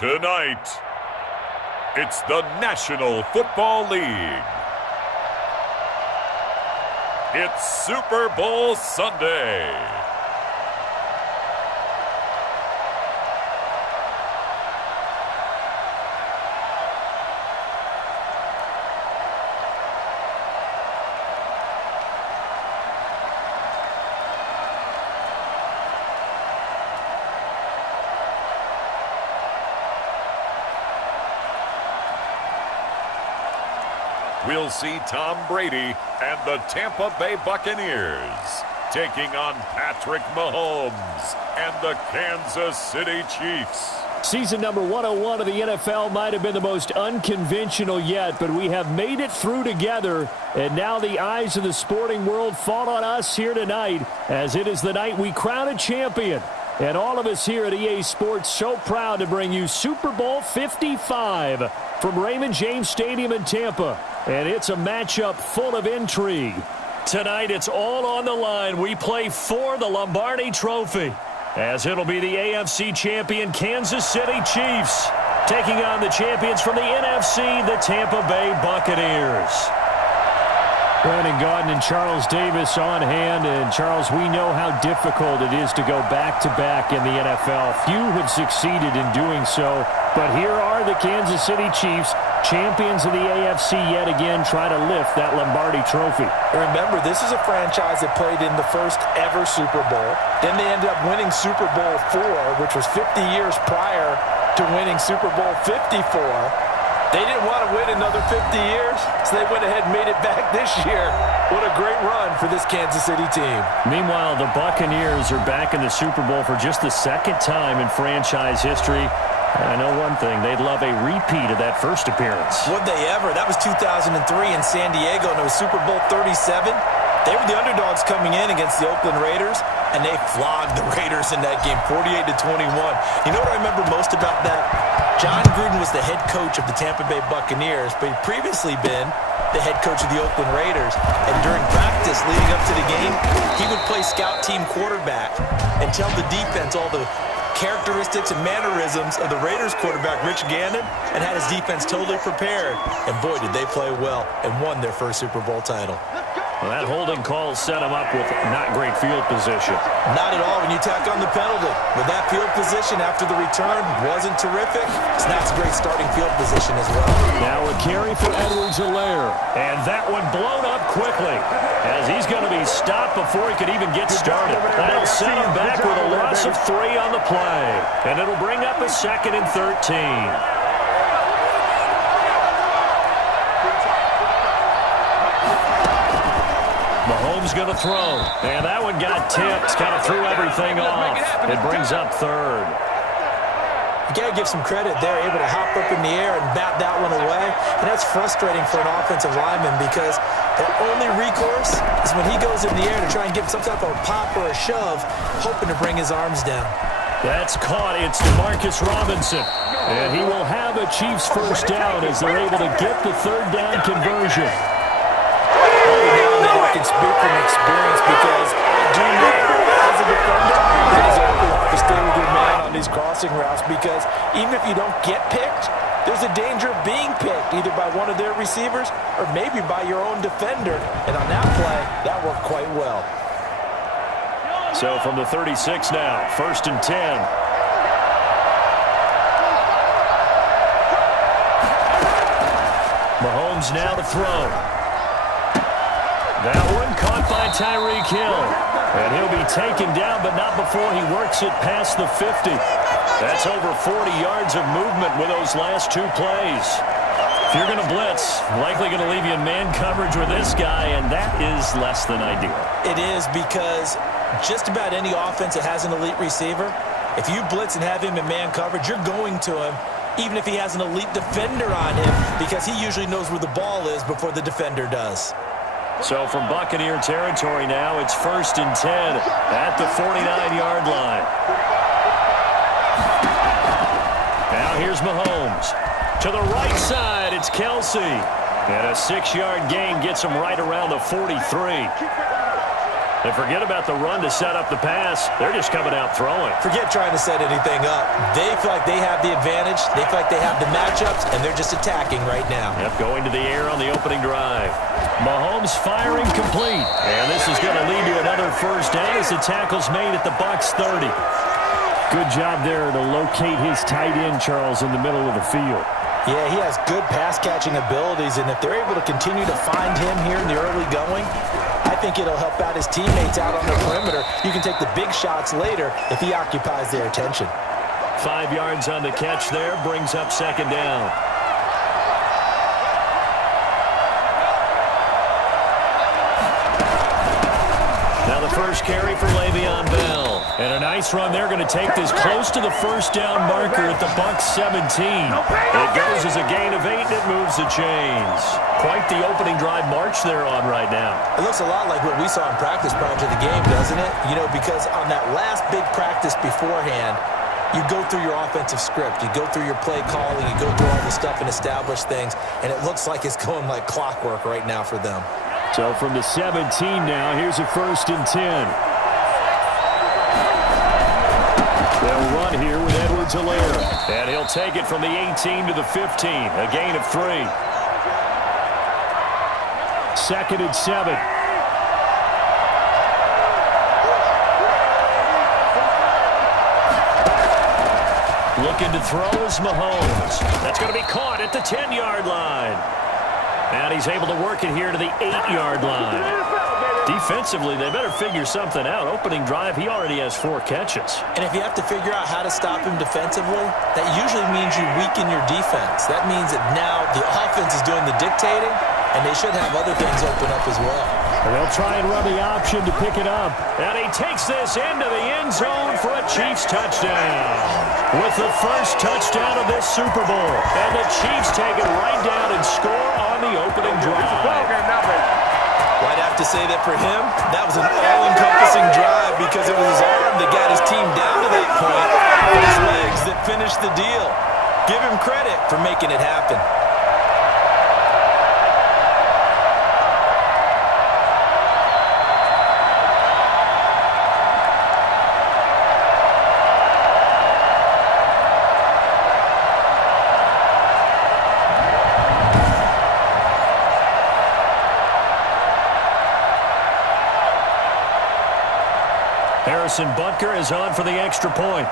Tonight, it's the National Football League. It's Super Bowl Sunday. We'll see Tom Brady and the Tampa Bay Buccaneers taking on Patrick Mahomes and the Kansas City Chiefs. Season number 101 of the NFL might have been the most unconventional yet, but we have made it through together, and now the eyes of the sporting world fall on us here tonight, as it is the night we crown a champion. And all of us here at EA Sports so proud to bring you Super Bowl 55 from Raymond James Stadium in Tampa. And it's a matchup full of intrigue. Tonight, it's all on the line. We play for the Lombardi Trophy, as it'll be the AFC champion Kansas City Chiefs taking on the champions from the NFC, the Tampa Bay Buccaneers. Brandon Gaudin and Charles Davis on hand. And, Charles, we know how difficult it is to go back-to-back in the NFL. Few have succeeded in doing so. But here are the Kansas City Chiefs, champions of the AFC yet again, try to lift that Lombardi Trophy. Remember, this is a franchise that played in the first ever Super Bowl. Then they ended up winning Super Bowl IV, which was 50 years prior to winning Super Bowl 54. They didn't want to win another 50 years, so they went ahead and made it back this year. What a great run for this Kansas City team. Meanwhile, the Buccaneers are back in the Super Bowl for just the second time in franchise history. And I know one thing, they'd love a repeat of that first appearance. Would they ever? That was 2003 in San Diego, and it was Super Bowl 37. They were the underdogs coming in against the Oakland Raiders, and they flogged the Raiders in that game, 48-21. You know what I remember most about that? John Gruden was the head coach of the Tampa Bay Buccaneers, but he'd previously been the head coach of the Oakland Raiders. And during practice leading up to the game, he would play scout team quarterback and tell the defense all the characteristics and mannerisms of the Raiders quarterback, Rich Gannon, and had his defense totally prepared. And boy, did they play well and won their first Super Bowl title. Well, that holding call set him up with not great field position. Not at all when you tack on the penalty. With that field position after the return wasn't terrific, it's not a great starting field position as well. Now a carry for Edwards-Helaire. And that one blown up quickly, as he's going to be stopped before he could even get started. That'll set him back with a loss of 3 on the play. And it'll bring up a 2nd and 13. Mahomes going to throw, and that one got tipped, kind of threw everything off. It brings up 3rd. You got to give some credit there, able to hop up in the air and bat that one away. And that's frustrating for an offensive lineman because their only recourse is when he goes in the air to try and give some type of a pop or a shove, hoping to bring his arms down. That's caught. It's DeMarcus Robinson. And he will have a Chiefs first down as they're able to get the 3rd down conversion. I can speak from experience because I do know as a defender, it is awfully hard to stay with your man on these crossing routes because even if you don't get picked, there's a danger of being picked either by one of their receivers or maybe by your own defender. And on that play, that worked quite well. So from the 36 now, 1st and 10. Mahomes now to throw. That one caught by Tyreek Hill. And he'll be taken down, but not before he works it past the 50. That's over 40 yards of movement with those last 2 plays. If you're going to blitz, likely going to leave you in man coverage with this guy, and that is less than ideal. It is because just about any offense that has an elite receiver, if you blitz and have him in man coverage, you're going to him, even if he has an elite defender on him, because he usually knows where the ball is before the defender does. So from Buccaneer territory now, it's 1st and 10 at the 49-yard line. Now here's Mahomes. To the right side, it's Kelsey. And a 6-yard gain gets him right around the 43. And forget about the run to set up the pass. They're just coming out throwing. Forget trying to set anything up. They feel like they have the advantage. They feel like they have the matchups, and they're just attacking right now. Yep, going to the air on the opening drive. Mahomes firing complete. And this is going to lead to another first down as the tackle's made at the Bucs 30. Good job there to locate his tight end, Charles, in the middle of the field. Yeah, he has good pass-catching abilities, and if they're able to continue to find him here in the early going, I think it'll help out his teammates out on the perimeter. You can take the big shots later if he occupies their attention. 5 yards on the catch there, brings up second down. Now the first carry for Le'Veon Bell. And a nice run there, going to take this close to the first down marker at the Bucs 17. It goes as a gain of 8, and it moves the chains. Quite the opening drive march they're on right now. It looks a lot like what we saw in practice prior to the game, doesn't it? You know, because on that last big practice beforehand, you go through your offensive script. You go through your play calling. You go through all the stuff and establish things. And it looks like it's going like clockwork right now for them. So from the 17 now, here's a 1st and 10. They'll run here with Edwards-Helaire. And he'll take it from the 18 to the 15. A gain of 3. 2nd and 7. Looking to throw is Mahomes. That's going to be caught at the 10-yard line. And he's able to work it here to the 8-yard line. Defensively, they better figure something out. Opening drive, he already has 4 catches. And if you have to figure out how to stop him defensively, that usually means you weaken your defense. That means that now the offense is doing the dictating, and they should have other things open up as well. And they'll try and run the option to pick it up. And he takes this into the end zone for a Chiefs touchdown. With the first touchdown of this Super Bowl. And the Chiefs take it right down and score on the opening drive. Well, I'd have to say that for him, that was an all-encompassing drive because it was his arm that got his team down to that point, and his legs that finished the deal. Give him credit for making it happen. Harrison Butker is on for the extra point.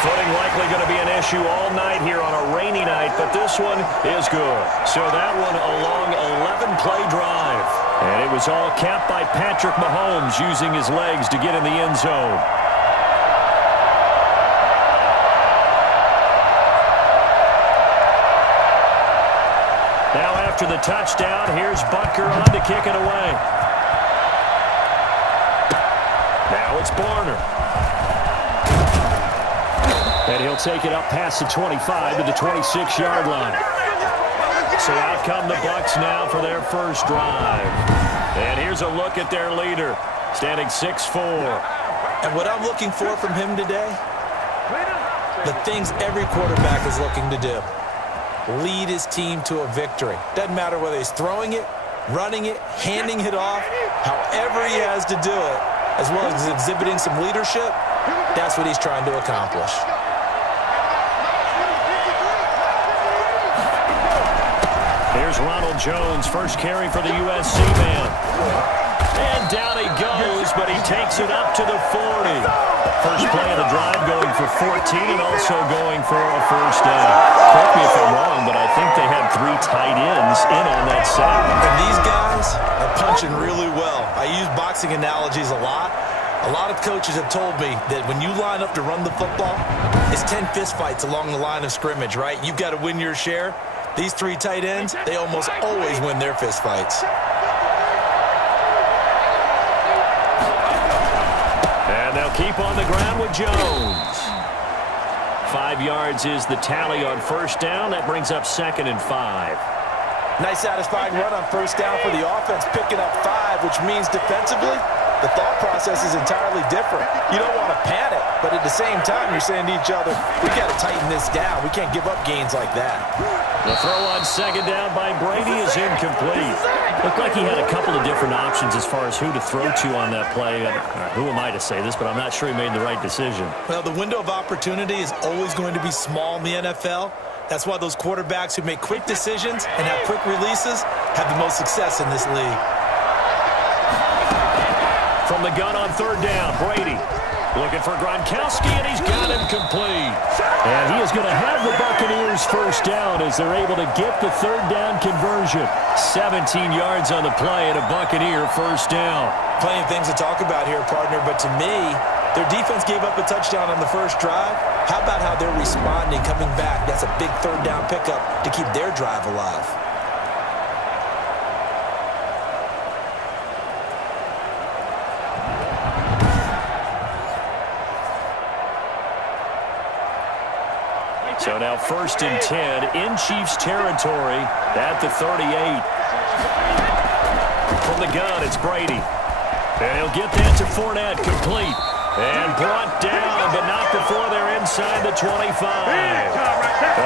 Footing likely going to be an issue all night here on a rainy night, but this one is good. So that one a long 11-play drive. And it was all capped by Patrick Mahomes using his legs to get in the end zone. Now after the touchdown, here's Butker on to kick it away. Now it's Barner. And he'll take it up past the 25 to the 26-yard line. So out come the Bucs now for their first drive. And here's a look at their leader, standing 6'4". And what I'm looking for from him today, the things every quarterback is looking to do. Lead his team to a victory. Doesn't matter whether he's throwing it, running it, handing it off, however he has to do it, as well as exhibiting some leadership, that's what he's trying to accomplish. Here's Ronald Jones, first carry for the USC man. And down he goes, but he takes it up to the 40. First play of the drive going for 14 and also going for a first down. Correct me if I'm wrong, but I think they had 3 tight ends in on that sack. And these guys are punching really well. I use boxing analogies a lot. A lot of coaches have told me that when you line up to run the football, it's 10 fistfights along the line of scrimmage, right? You've got to win your share. These 3 tight ends, they almost always win their fistfights. And they'll keep on the ground with Jones. 5 yards is the tally on first down. That brings up 2nd and 5. Nice satisfying run on first down for the offense, picking up 5, which means defensively, the thought process is entirely different. You don't want to panic, but at the same time, you're saying to each other, we got to tighten this down. We can't give up gains like that. The throw on second down by Brady is incomplete. Looked like he had a couple of different options as far as who to throw to on that play. Who am I to say this, but I'm not sure he made the right decision. Well, the window of opportunity is always going to be small in the NFL. That's why those quarterbacks who make quick decisions and have quick releases have the most success in this league. From the gun on third down, Brady looking for Gronkowski, and he's got him complete. And he is going to have the Buccaneers first down as they're able to get the third down conversion. 17 yards on the play and a Buccaneer first down. Plenty of things to talk about here, partner, but to me, their defense gave up a touchdown on the first drive. How about how they're responding, coming back? That's a big third down pickup to keep their drive alive. So now first and 10 in Chiefs territory at the 38. From the gun, it's Brady. And he'll get that to Fournette, complete. And brought down, but not before they're inside the 25.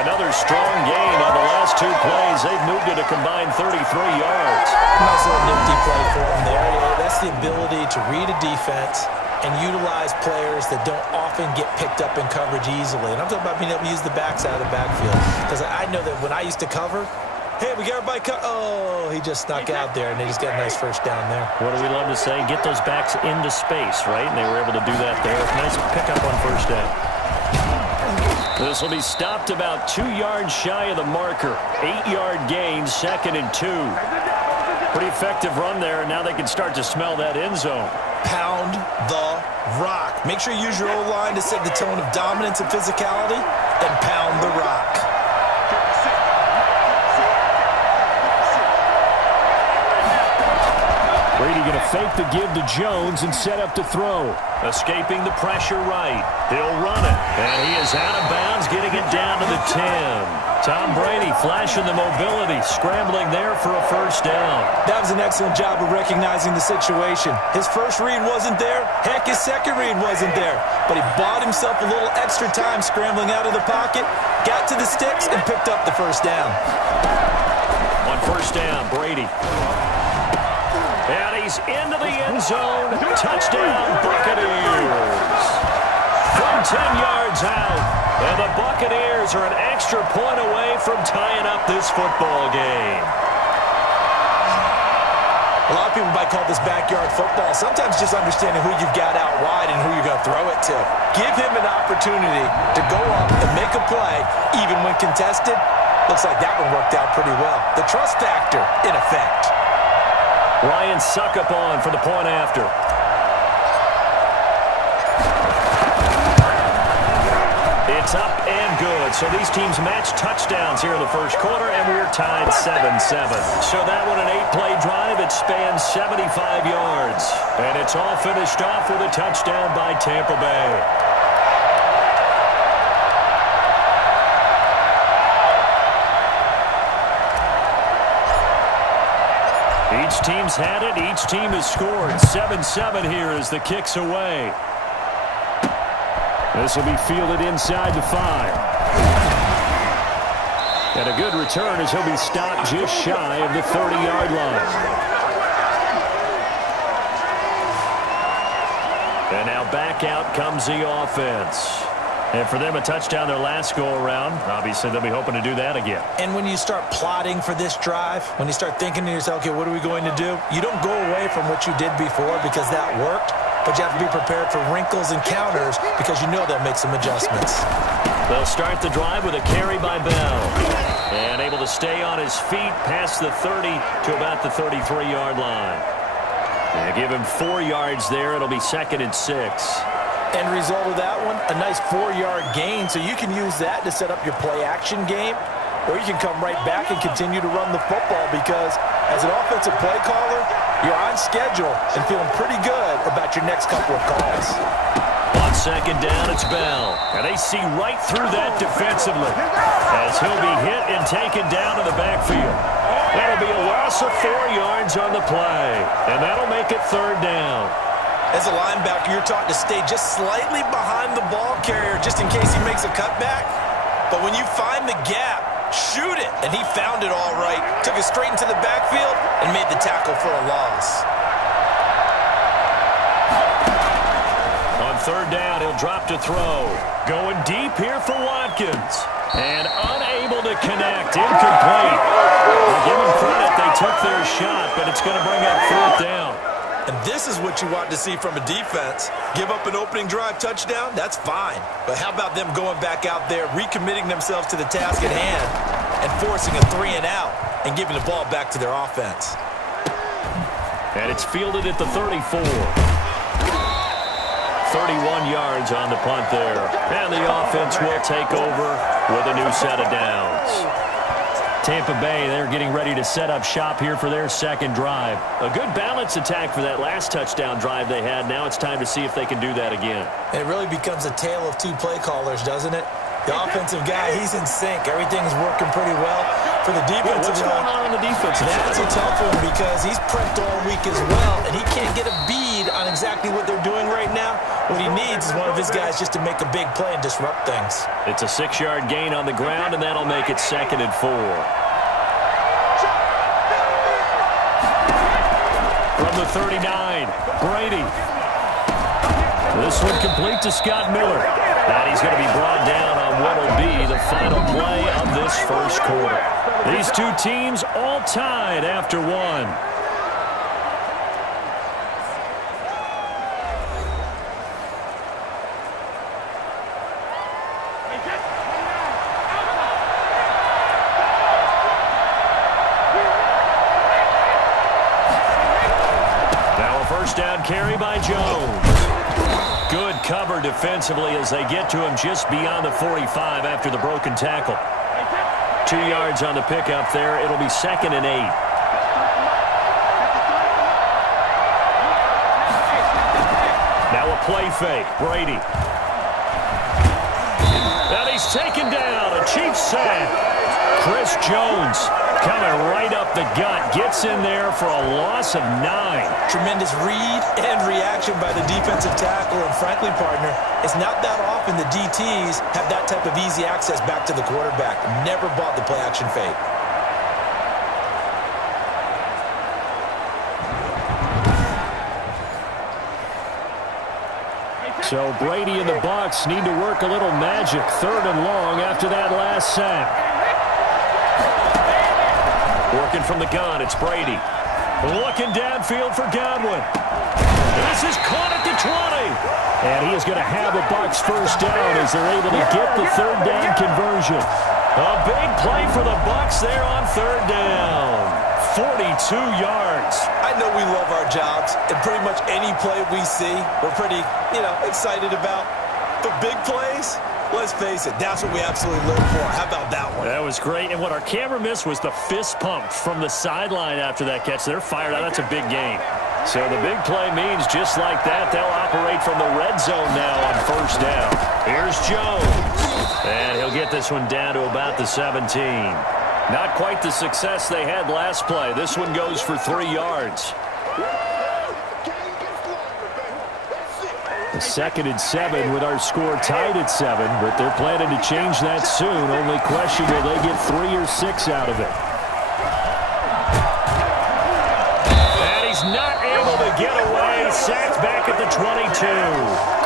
Another strong gain on the last two plays. They've moved it a combined 33 yards. Nice little nifty play for him there. Yeah, that's the ability to read a defense and utilize players that don't often get picked up in coverage easily. And I'm talking about being able to use the backside of the backfield. Because I know that when I used to cover, hey, we got everybody oh, he just snuck out there, and they just got a nice first down there. What do we love to say? Get those backs into space, right? And they were able to do that there. Nice pickup on first down. This will be stopped about 2 yards shy of the marker. 8-yard gain, second and 2. Pretty effective run there, and now they can start to smell that end zone. Pound the rock. Make sure you use your O-line to set the tone of dominance and physicality, and pound the rock. Brady going to fake the give to Jones and set up to throw. Escaping the pressure right. He'll run it. And he is out of bounds, getting it down to the 10. Tom Brady flashing the mobility, scrambling there for a first down. That was an excellent job of recognizing the situation. His first read wasn't there. Heck, his second read wasn't there. But he bought himself a little extra time scrambling out of the pocket, got to the sticks, and picked up the first down. On first down, Brady. And he's into the end zone. Touchdown, Buccaneers. From 10 yards out. And the Buccaneers are an extra point away from tying up this football game. A lot of people might call this backyard football. Sometimes just understanding who you've got out wide and who you're going to throw it to. Give him an opportunity to go up and make a play, even when contested. Looks like that one worked out pretty well. The trust factor, in effect. Ryan Suckup on for the point after. It's up and good. So these teams match touchdowns here in the first quarter, and we're tied 7-7. So that one, an 8-play drive. It spans 75 yards. And it's all finished off with a touchdown by Tampa Bay. Each team's had it. Each team has scored. 7-7 here as the kick's away. This will be fielded inside the 5. And a good return as he'll be stopped just shy of the 30-yard line. And now back out comes the offense. And for them, a touchdown their last go-around. Obviously, they'll be hoping to do that again. And when you start plotting for this drive, when you start thinking to yourself, okay, what are we going to do? You don't go away from what you did before because that worked, but you have to be prepared for wrinkles and counters because you know they'll make some adjustments. They'll start the drive with a carry by Bell. And able to stay on his feet past the 30 to about the 33-yard line. And give him 4 yards there. It'll be second and 6. End result of that one, a nice 4-yard gain. So you can use that to set up your play-action game, or you can come right back and continue to run the football because as an offensive play caller, you're on schedule and feeling pretty good about your next couple of calls. On second down, it's Bell. And they see right through that defensively as he'll be hit and taken down to the backfield. That'll be a loss of 4 yards on the play, and that'll make it third down. As a linebacker, you're taught to stay just slightly behind the ball carrier just in case he makes a cutback. But when you find the gap, shoot it. And he found it all right. Took it straight into the backfield and made the tackle for a loss. On third down, he'll drop to throw. Going deep here for Watkins. And unable to connect. Incomplete. We'll give them credit. They took their shot, but it's going to bring up fourth down. And this is what you want to see from a defense. Give up an opening drive touchdown, that's fine. But how about them going back out there, recommitting themselves to the task at hand, and forcing a 3-and-out and giving the ball back to their offense. And it's fielded at the 34. 31 yards on the punt there. And the offense will take over with a new set of downs. Tampa Bay, they're getting ready to set up shop here for their second drive. A good balance attack for that last touchdown drive they had. Now it's time to see if they can do that again. And it really becomes a tale of two play callers, doesn't it? The offensive guy, he's in sync. Everything's working pretty well. For the defensive what's going on the defensive side? That's a tough one because he's prepped all week as well, and he can't get a bead on exactly what they're doing right now. What he needs is one of his guys just to make a big play and disrupt things. It's a 6-yard gain on the ground, and that'll make it 2nd and 4. From the 39, Brady. This one complete to Scott Miller. And he's going to be brought down on what will be the final play of this first quarter. These two teams all tied after one. Now a first down carry by Jones. Good cover defensively as they get to him just beyond the 45 after the broken tackle. 2 yards on the pickup there. It'll be 2nd and 8. Now a play fake. Brady. And he's taken down. A Chiefs sack. Chris Jones coming right up the gut. Gets in there for a loss of 9. Tremendous read and reaction by the defensive tackle. And frankly, partner, it's not that often the DTs have that type of easy access back to the quarterback. Never bought the play-action fake. So Brady and the Bucs need to work a little magic. 3rd and long after that last sack. Working from the gun, it's Brady. Looking downfield for Godwin. This is caught at the 20. And he is going to have a Bucs first down as they're able to get the 3rd down conversion. A big play for the Bucs there on 3rd down. 42 yards. I know we love our jobs, and pretty much any play we see, we're pretty, excited about. But big plays, let's face it, that's what we absolutely live for. How about that one? That was great. And what our camera missed was the fist pump from the sideline after that catch. They're fired out. That's a big gain. So the big play means just like that, they'll operate from the red zone now on first down. Here's Jones. And he'll get this one down to about the 17. Not quite the success they had last play. This one goes for 3 yards. 2nd and 7 with our score tied at 7, but they're planning to change that soon. Only question, will they get 3 or 6 out of it? And he's not able to get away. Sacked back at the 22.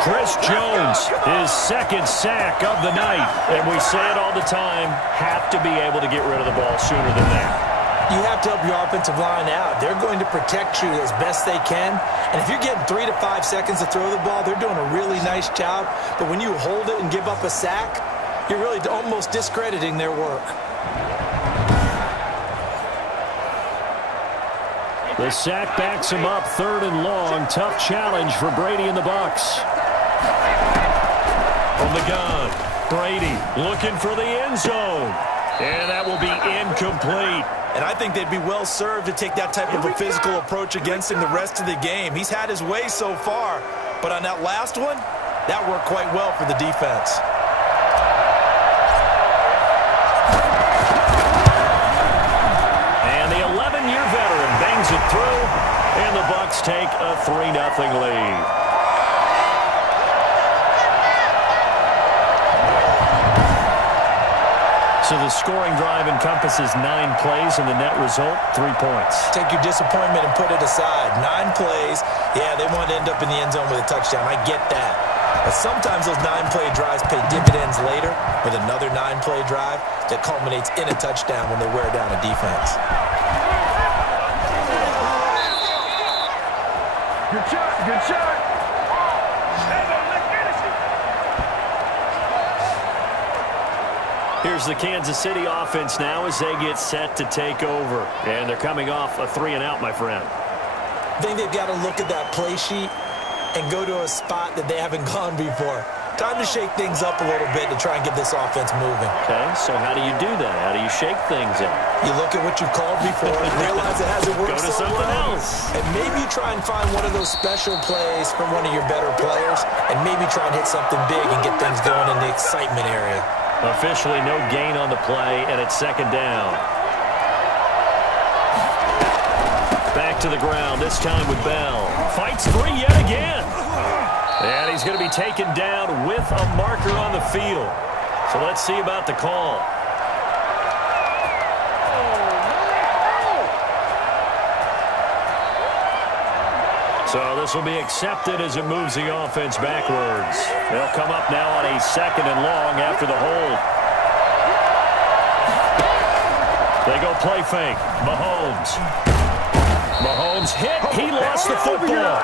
Chris Jones, his 2nd sack of the night. And we say it all the time, have to be able to get rid of the ball sooner than that. You have to help your offensive line out. They're going to protect you as best they can. And if you're getting 3 to 5 seconds to throw the ball, they're doing a really nice job. But when you hold it and give up a sack, you're really almost discrediting their work. The sack backs him up 3rd and long. Tough challenge for Brady and the Bucs. From the gun, Brady looking for the end zone. And that will be incomplete. And I think they'd be well served to take that type of a physical approach against him the rest of the game. He's had his way so far, but on that last one, that worked quite well for the defense. And the 11-year veteran bangs it through, and the Bucs take a 3-0 lead. So the scoring drive encompasses 9 plays, and the net result, 3 points. Take your disappointment and put it aside. 9 plays. Yeah, they want to end up in the end zone with a touchdown. I get that. But sometimes those 9-play drives pay dividends later with another 9-play drive that culminates in a touchdown when they wear down a defense. Good shot, good shot. Here's the Kansas City offense now as they get set to take over. And they're coming off a 3-and-out, my friend. I think they've got to look at that play sheet and go to a spot that they haven't gone before. Time to shake things up a little bit to try and get this offense moving. Okay, so how do you do that? How do you shake things up? You look at what you called before and realize it hasn't worked Go to so something well. else. And maybe you try and find one of those special plays from one of your better players and maybe try and hit something big and get things going in the excitement area. Officially no gain on the play, and it's 2nd down. Back to the ground, this time with Bell. Fights 3 yet again. And he's going to be taken down with a marker on the field. So let's see about the call. So this will be accepted as it moves the offense backwards. They'll come up now on a 2nd and long after the hold. They go play fake. Mahomes hit. He lost the football.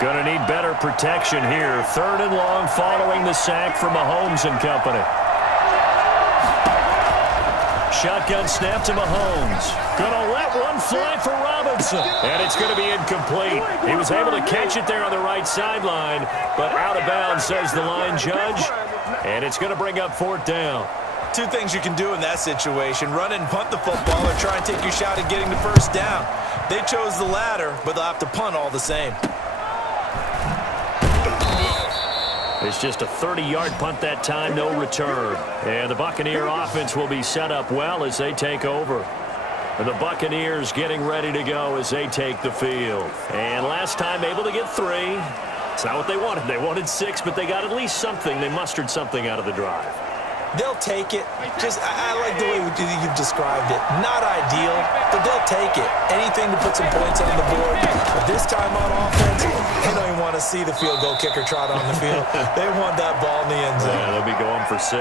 Going to need better protection here. 3rd and long following the sack from Mahomes and company. Shotgun snap to Mahomes. Going to let one fly for Robinson. And it's going to be incomplete. He was able to catch it there on the right sideline, but out of bounds, says the line judge. And it's going to bring up 4th down. 2 things you can do in that situation. Run and punt the football or try and take your shot at getting the 1st down. They chose the latter, but they'll have to punt all the same. It's just a 30-yard punt that time, no return. And the Buccaneer offense will be set up well as they take over. And the Buccaneers getting ready to go as they take the field. And last time able to get 3. It's not what they wanted. They wanted 6, but they got at least something. They mustered something out of the drive. They'll take it. I like the way you've described it. Not ideal, but they'll take it. Anything to put some points on the board. But this time on offense, they don't even want to see the field goal kicker trot on the field. They want that ball in the end zone. Yeah, they'll be going for 6.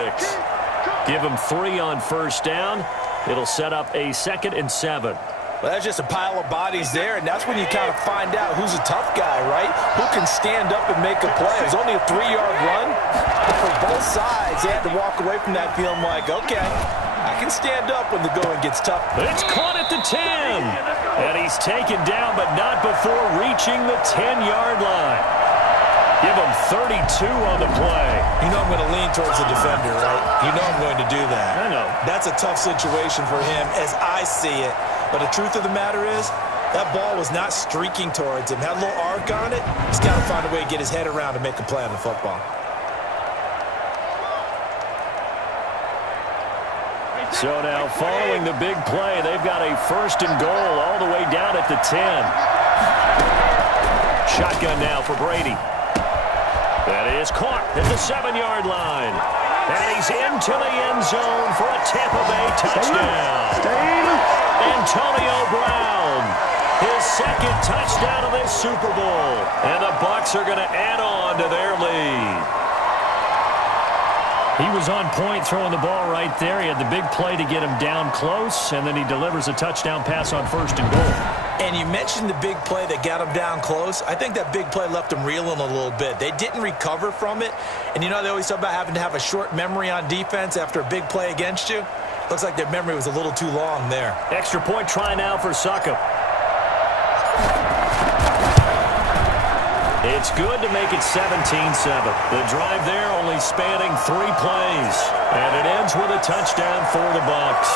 Give them 3 on 1st down. It'll set up a 2nd and 7. Well, that's just a pile of bodies there, and that's when you kind of find out who's a tough guy, right? Who can stand up and make a play. It was only a 3-yard run, but for both sides, they had to walk away from that feeling like, okay, I can stand up when the going gets tough. It's caught at the 10. And he's taken down, but not before reaching the 10-yard line. Give him 32 on the play. You know I'm going to lean towards the defender, right? You know I'm going to do that. I know. That's a tough situation for him as I see it. But the truth of the matter is, that ball was not streaking towards him. Had a little arc on it. He's got to find a way to get his head around and make a play on the football. So now following the big play, they've got a 1st and goal all the way down at the 10. Shotgun now for Brady. That is caught at the 7-yard line. And he's into the end zone for a Tampa Bay touchdown. Antonio Brown, his 2nd touchdown of this Super Bowl. And the Bucs are going to add on to their lead. He was on point throwing the ball right there. He had the big play to get him down close, and then he delivers a touchdown pass on 1st and goal. And you mentioned the big play that got him down close. I think that big play left him reeling a little bit. They didn't recover from it. And you know they always talk about having to have a short memory on defense after a big play against you. Looks like their memory was a little too long there. Extra point try now for Succop. It's good to make it 17-7. The drive there only spanning 3 plays. And it ends with a touchdown for the Bucs.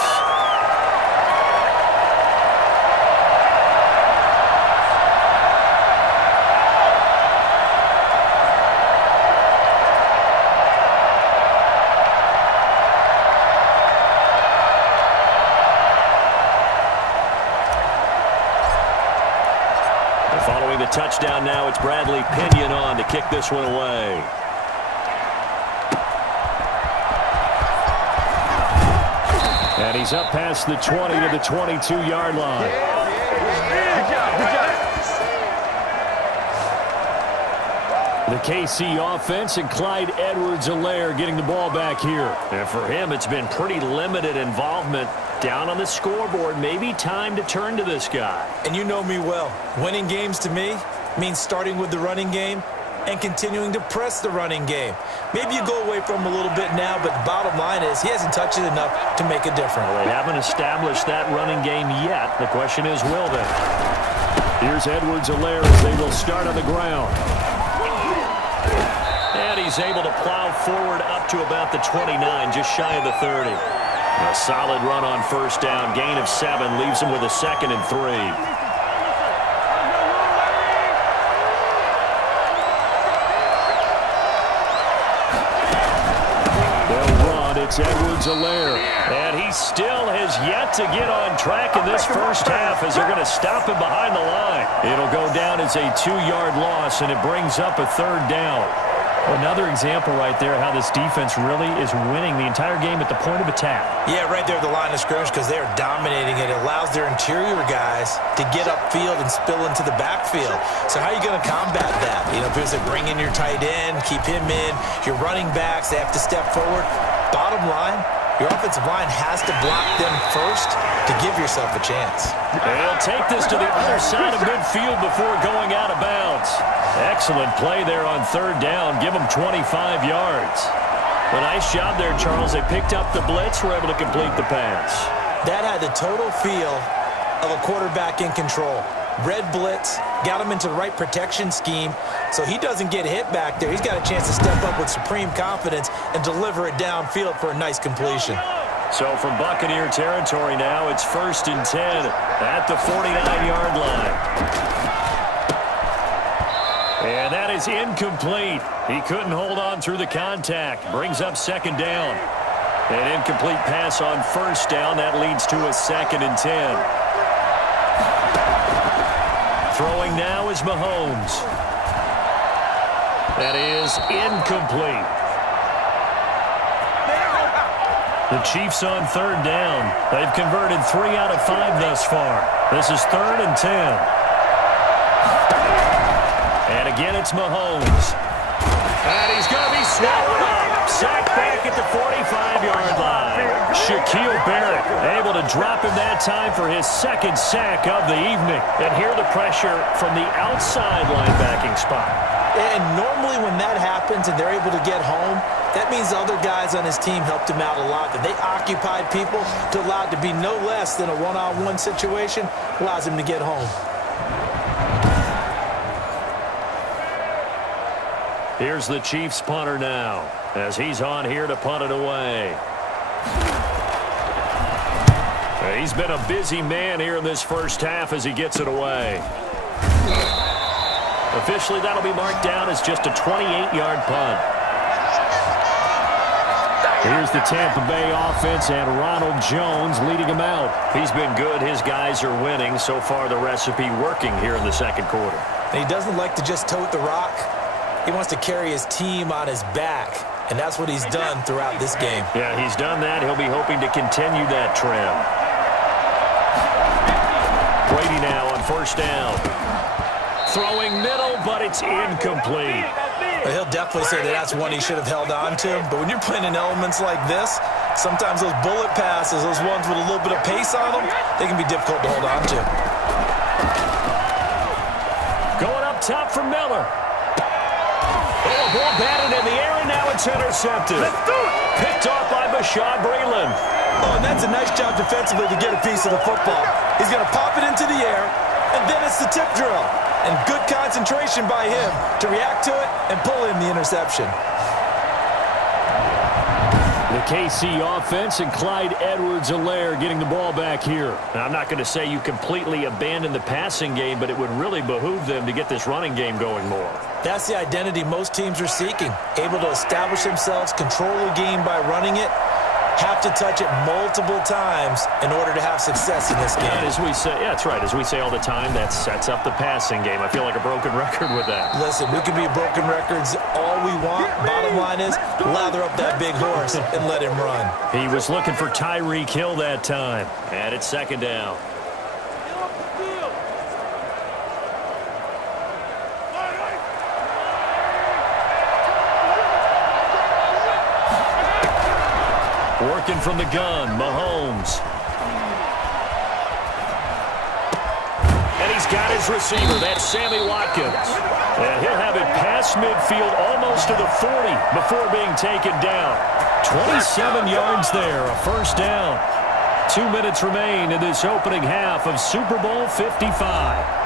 Following the touchdown now, it's Bradley Pinion on to kick this one away. And he's up past the 20 to the 22-yard line. Good job. The KC offense and Clyde Edwards-Helaire getting the ball back here. And for him, it's been pretty limited involvement down on the scoreboard. Maybe time to turn to this guy. And you know me well. Winning games to me means starting with the running game and continuing to press the running game. Maybe you go away from him a little bit now, but the bottom line is he hasn't touched it enough to make a difference. Well, they haven't established that running game yet. The question is, will they? Here's Edwards-Helaire as they will start on the ground. And he's able to plow forward up to about the 29, just shy of the 30. A solid run on first down, gain of 7, leaves him with a 2nd and 3. It's Edwards-Helaire, and he still has yet to get on track in this first half as they're going to stop him behind the line. It'll go down as a 2-yard loss, and it brings up a 3rd down. Another example right there how this defense really is winning the entire game at the point of attack. Yeah, right there at the line of scrimmage because they are dominating it. It allows their interior guys to get upfield and spill into the backfield. So how are you going to combat that? You know, people say bring in your tight end, keep him in. Your running backs, they have to step forward. Bottom line, your offensive line has to block them first to give yourself a chance. They'll take this to the other side of midfield before going out of bounds. Excellent play there on 3rd down. Give them 25 yards. A nice job there, Charles. They picked up the blitz, were able to complete the pass. That had the total feel of a quarterback in control. Red blitz, got him into the right protection scheme, so he doesn't get hit back there. He's got a chance to step up with supreme confidence and deliver it downfield for a nice completion. So from Buccaneer territory now, it's 1st and 10 at the 49-yard line. And that is incomplete. He couldn't hold on through the contact. Brings up 2nd down. An incomplete pass on 1st down. That leads to a 2nd and 10. Throwing now is Mahomes. That is incomplete. The Chiefs on 3rd down. They've converted 3 out of 5 thus far. This is 3rd and 10. And again, it's Mahomes. And he's going to be swallowed up. Sacked back at the 45-yard line. Shaquille Barrett able to drop him that time for his 2nd sack of the evening. And here the pressure from the outside linebacking spot. And normally when that happens and they're able to get home, that means the other guys on his team helped him out a lot. That they occupied people to allow it to be no less than a one-on-one situation allows him to get home. Here's the Chiefs punter now as he's on here to punt it away. He's been a busy man here in this first half as he gets it away. Officially, that'll be marked down as just a 28-yard punt. Here's the Tampa Bay offense and Ronald Jones leading him out. He's been good. His guys are winning. So far, the recipe working here in the 2nd quarter. And he doesn't like to just tote the rock. He wants to carry his team on his back, and that's what he's done throughout this game. Yeah, he's done that. He'll be hoping to continue that trend. Brady now on 1st down. Throwing middle, but it's incomplete. Well, he'll definitely say that that's one he should have held on to, but when you're playing in elements like this, sometimes those bullet passes, those ones with a little bit of pace on them, they can be difficult to hold on to. Going up top for Miller. Oh, a ball batted in the air, and now it's intercepted. Let's do it. Picked off by Bashaud Breeland. Oh, and that's a nice job defensively to get a piece of the football. He's going to pop it into the air, and then it's the tip drill. And good concentration by him to react to it and pull in the interception. The KC offense and Clyde Edwards-Helaire getting the ball back here. Now, I'm not going to say you completely abandon the passing game, but it would really behoove them to get this running game going more. That's the identity most teams are seeking. Able to establish themselves, control the game by running it. have to touch it multiple times in order to have success in this game. And as we say, yeah, that's right. As we say all the time, that sets up the passing game. I feel like a broken record with that. Listen, we can be broken records all we want. Bottom line is, lather up that big horse and let him run. He was looking for Tyreek Hill that time. And it's second down. Working from the gun, Mahomes. And he's got his receiver. That's Sammy Watkins. And he'll have it past midfield almost to the 40 before being taken down. 27 yards there, a first down. 2 minutes remain in this opening half of Super Bowl 55.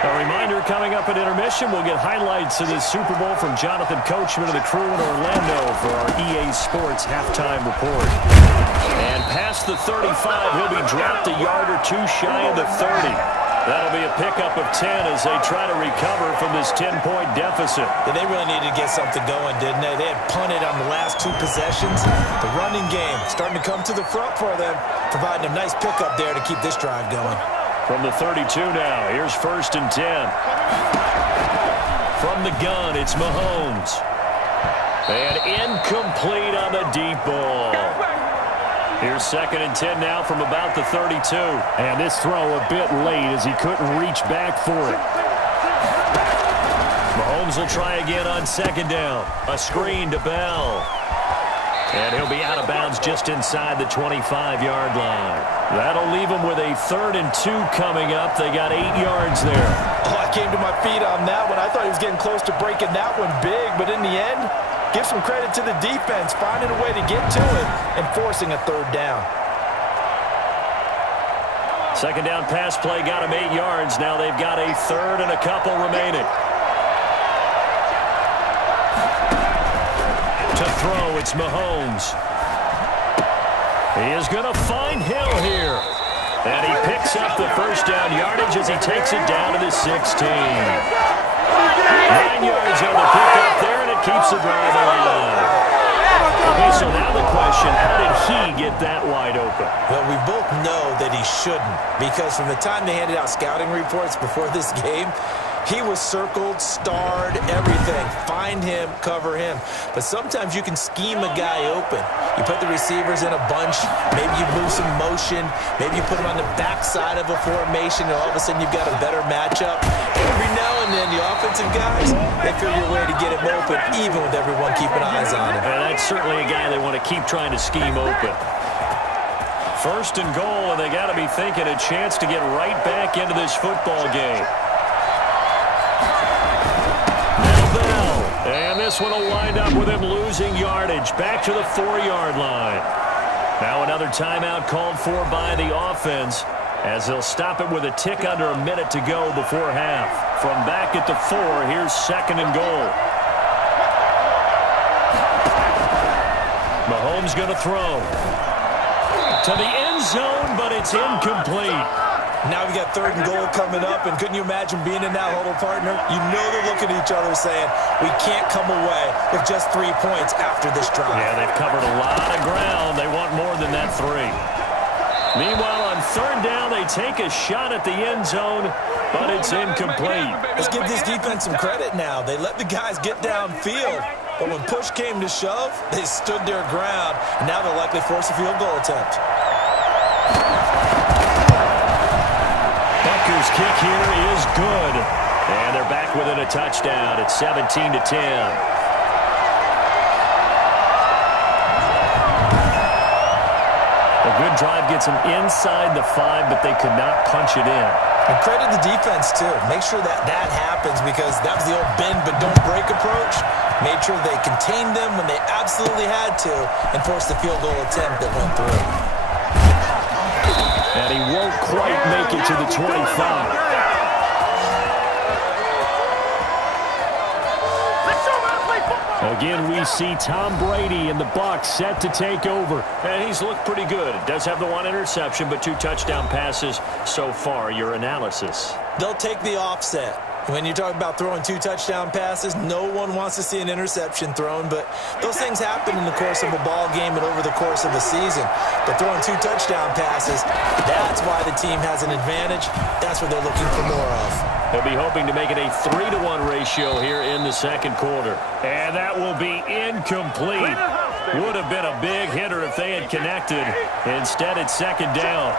A reminder, coming up at intermission, we'll get highlights of this Super Bowl from Jonathan Coachman and the crew in Orlando for our EA Sports halftime report. And past the 35, he'll be dropped a yard or two shy of the 30. That'll be a pickup of 10 as they try to recover from this 10-point deficit. Yeah, they really needed to get something going, didn't they? They had punted on the last 2 possessions. The running game starting to come to the front for them, providing a nice pickup there to keep this drive going. From the 32 now, here's 1st and 10. From the gun, it's Mahomes. And incomplete on the deep ball. Here's 2nd and 10 now from about the 32. And this throw a bit late as he couldn't reach back for it. Mahomes will try again on 2nd down. A screen to Bell. And he'll be out of bounds just inside the 25-yard line. That'll leave him with a 3rd and 2 coming up. They got 8 yards there. Oh, I came to my feet on that one. I thought he was getting close to breaking that one big, but in the end, give some credit to the defense, finding a way to get to it and forcing a 3rd down. 2nd down pass play got him 8 yards. Now they've got a 3rd and a couple remaining. To throw, it's Mahomes. He is going to find Hill here. And he picks up the first down yardage as he takes it down to the 16. 9 yards on the pickup there, and it keeps the drive alive. Okay, so now the question, how did he get that wide open? Well, we both know that he shouldn't, because from the time they handed out scouting reports before this game, he was circled, starred, everything. Find him, cover him. But sometimes you can scheme a guy open. You put the receivers in a bunch. Maybe you move some motion. Maybe you put them on the backside of a formation, and all of a sudden you've got a better matchup. Every now and then, the offensive guys, they figure a way to get him open, even with everyone keeping eyes on him. And that's certainly a guy they want to keep trying to scheme open. 1st and goal, and they got to be thinking a chance to get right back into this football game. And this one will wind up with him losing yardage back to the 4-yard line. Now another timeout called for by the offense as they'll stop it with a tick under a minute to go before half. From back at the 4, here's 2nd and goal. Mahomes going to throw to the end zone, but it's incomplete. Now we got 3rd and goal coming up, and couldn't you imagine being in that huddle, partner? You know they're looking at each other saying, we can't come away with just 3 points after this drive. Yeah, they've covered a lot of ground. They want more than that 3. Meanwhile, on 3rd down, they take a shot at the end zone, but it's incomplete. Let's give this defense some credit now. They let the guys get downfield, but when push came to shove, they stood their ground, and now they'll likely force a field goal attempt. Buccaneers kick here is good. And they're back within a touchdown. It's 17-10. A good drive gets them inside the 5, but they could not punch it in. And credit the defense, too. Make sure that happens, because that was the old bend but don't break approach. Made sure they contained them when they absolutely had to and forced the field goal attempt that went through. And he won't quite make it to the 25. Again, we see Tom Brady and the Bucs set to take over. And he's looked pretty good. Does have the 1 interception, but 2 touchdown passes so far. Your analysis? They'll take the offset. When you talk about throwing 2 touchdown passes, no one wants to see an interception thrown, but those things happen in the course of a ball game and over the course of a season. But throwing 2 touchdown passes, that's why the team has an advantage. That's what they're looking for more of. They'll be hoping to make it a 3-to-1 ratio here in the second quarter. And that will be incomplete. Would have been a big hitter if they had connected. Instead, it's second down.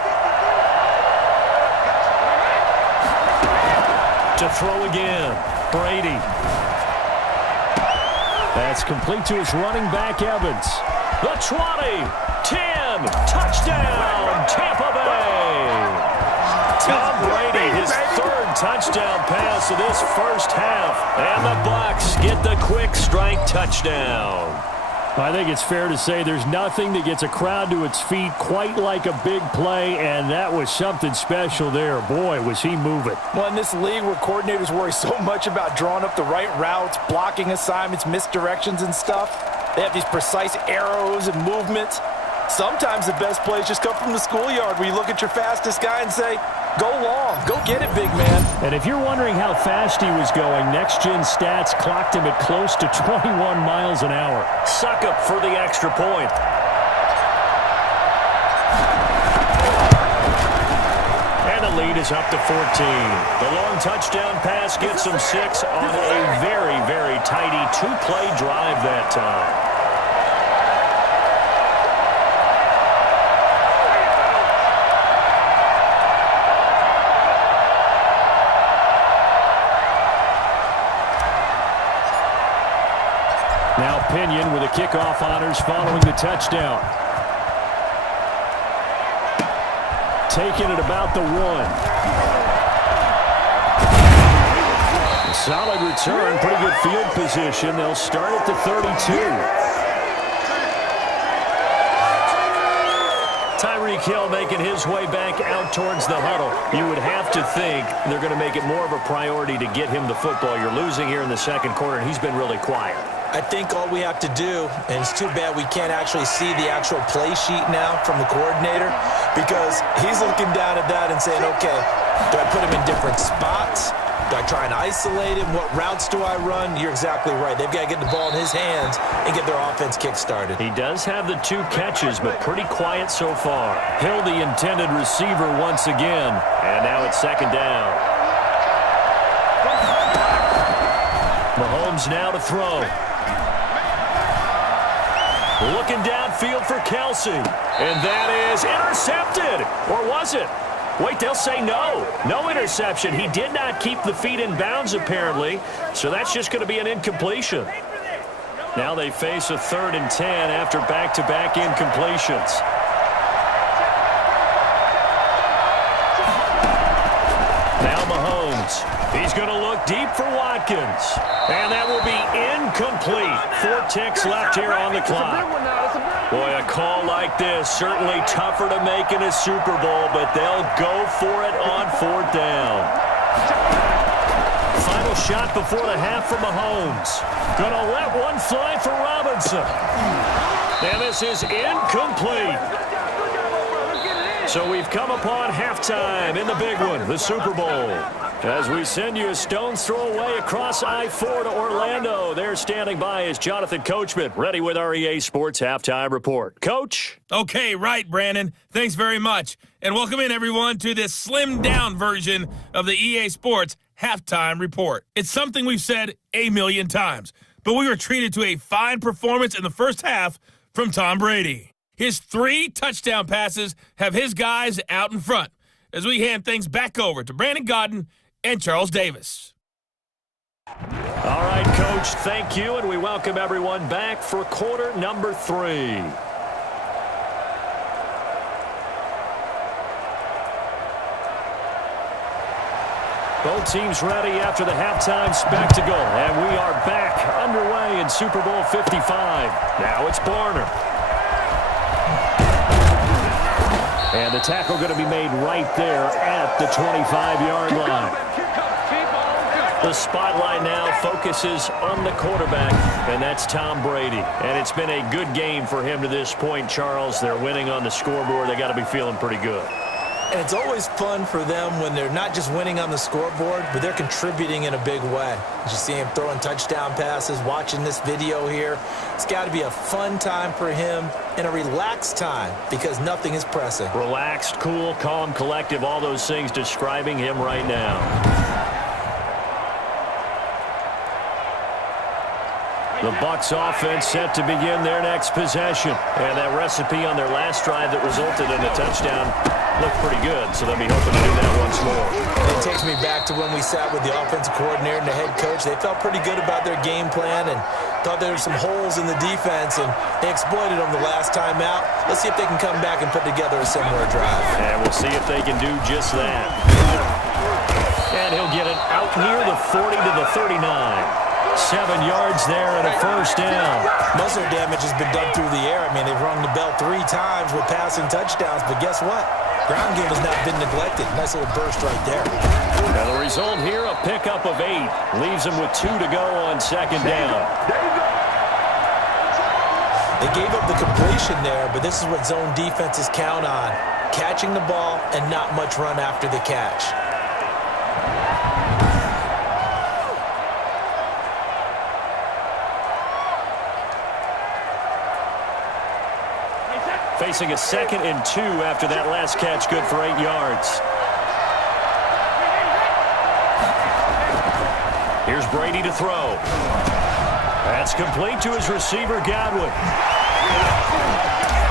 To throw again, Brady. That's complete to his running back, Evans. The 20, 10, touchdown, Tampa Bay. Tom Brady, his 3rd touchdown pass of this first half. And the Bucs get the quick strike touchdown. I think it's fair to say there's nothing that gets a crowd to its feet quite like a big play, and that was something special there. Boy, was he moving. Well, in this league where coordinators worry so much about drawing up the right routes, blocking assignments, misdirections and stuff, they have these precise arrows and movements. Sometimes the best plays just come from the schoolyard where you look at your fastest guy and say, go long, go get it, big man. And if you're wondering how fast he was going, next-gen stats clocked him at close to 21 miles an hour. Suck up for the extra point. And the lead is up to 14. The long touchdown pass gets him 6 on a very, very tidy 2-play drive that time. Now Pinion with the kickoff honors following the touchdown. Taking it about the 1. Solid return, pretty good field position. They'll start at the 32. Tyreek Hill making his way back out towards the huddle. You would have to think they're going to make it more of a priority to get him the football. You're losing here in the second quarter, and he's been really quiet. I think all we have to do, and it's too bad we can't actually see the actual play sheet now from the coordinator, because he's looking down at that and saying, okay, do I put him in different spots? Do I try and isolate him? What routes do I run? You're exactly right. They've got to get the ball in his hands and get their offense kick-started. He does have the 2 catches, but pretty quiet so far. Hill, the intended receiver once again, and now it's second down. Mahomes now to throw. Looking downfield for Kelsey. And that is intercepted. Or was it? Wait, they'll say no. No interception. He did not keep the feet in bounds, apparently. So that's just going to be an incompletion. Now they face a 3rd and 10 after back-to-back incompletions. Now Mahomes. He's going to look deep for Watkins. And that will be incomplete. 4 ticks left here on the clock. Boy, a call like this, certainly tougher to make in a Super Bowl, but they'll go for it on 4th down. Final shot before the half for Mahomes. Gonna let one fly for Robinson. And this is incomplete. So we've come upon halftime in the big one, the Super Bowl. As we send you a stone's throw away across I-4 to Orlando. There standing by is Jonathan Coachman, ready with our EA Sports Halftime Report. Coach? Okay, right, Brandon. Thanks very much. And welcome in, everyone, to this slimmed-down version of the EA Sports Halftime Report. It's something we've said a million times, but we were treated to a fine performance in the first half from Tom Brady. His 3 touchdown passes have his guys out in front as we hand things back over to Brandon Godden and Charles Davis. All right, Coach, thank you, and we welcome everyone back for quarter number 3. Both teams ready after the halftime spectacle, and we are back underway in Super Bowl 55. Now it's Barner. And the tackle going to be made right there at the 25-yard line. The spotlight now focuses on the quarterback, and that's Tom Brady. And it's been a good game for him to this point, Charles. They're winning on the scoreboard. They got to be feeling pretty good. And it's always fun for them when they're not just winning on the scoreboard, but they're contributing in a big way. You see him throwing touchdown passes, watching this video here. It's got to be a fun time for him and a relaxed time because nothing is pressing. Relaxed, cool, calm, collective, all those things describing him right now. The Bucs offense set to begin their next possession. And that recipe on their last drive that resulted in a touchdown looked pretty good, so they'll be hoping to do that once more. It takes me back to when we sat with the offensive coordinator and the head coach. They felt pretty good about their game plan and thought there were some holes in the defense, and they exploited them the last time out. Let's see if they can come back and put together a similar drive. And we'll see if they can do just that. And he'll get it out near the 40 to the 39. 7 yards there and a first down. Most of their damage has been done through the air. I mean, they've rung the bell 3 times with passing touchdowns, but guess what? Ground game has not been neglected. Nice little burst right there. Now the result here, a pickup of 8. Leaves them with 2 to go on second down. They gave up the completion there, but this is what zone defenses count on. Catching the ball and not much run after the catch. Facing a 2nd and 2 after that last catch, good for 8 yards. Here's Brady to throw. That's complete to his receiver, Godwin.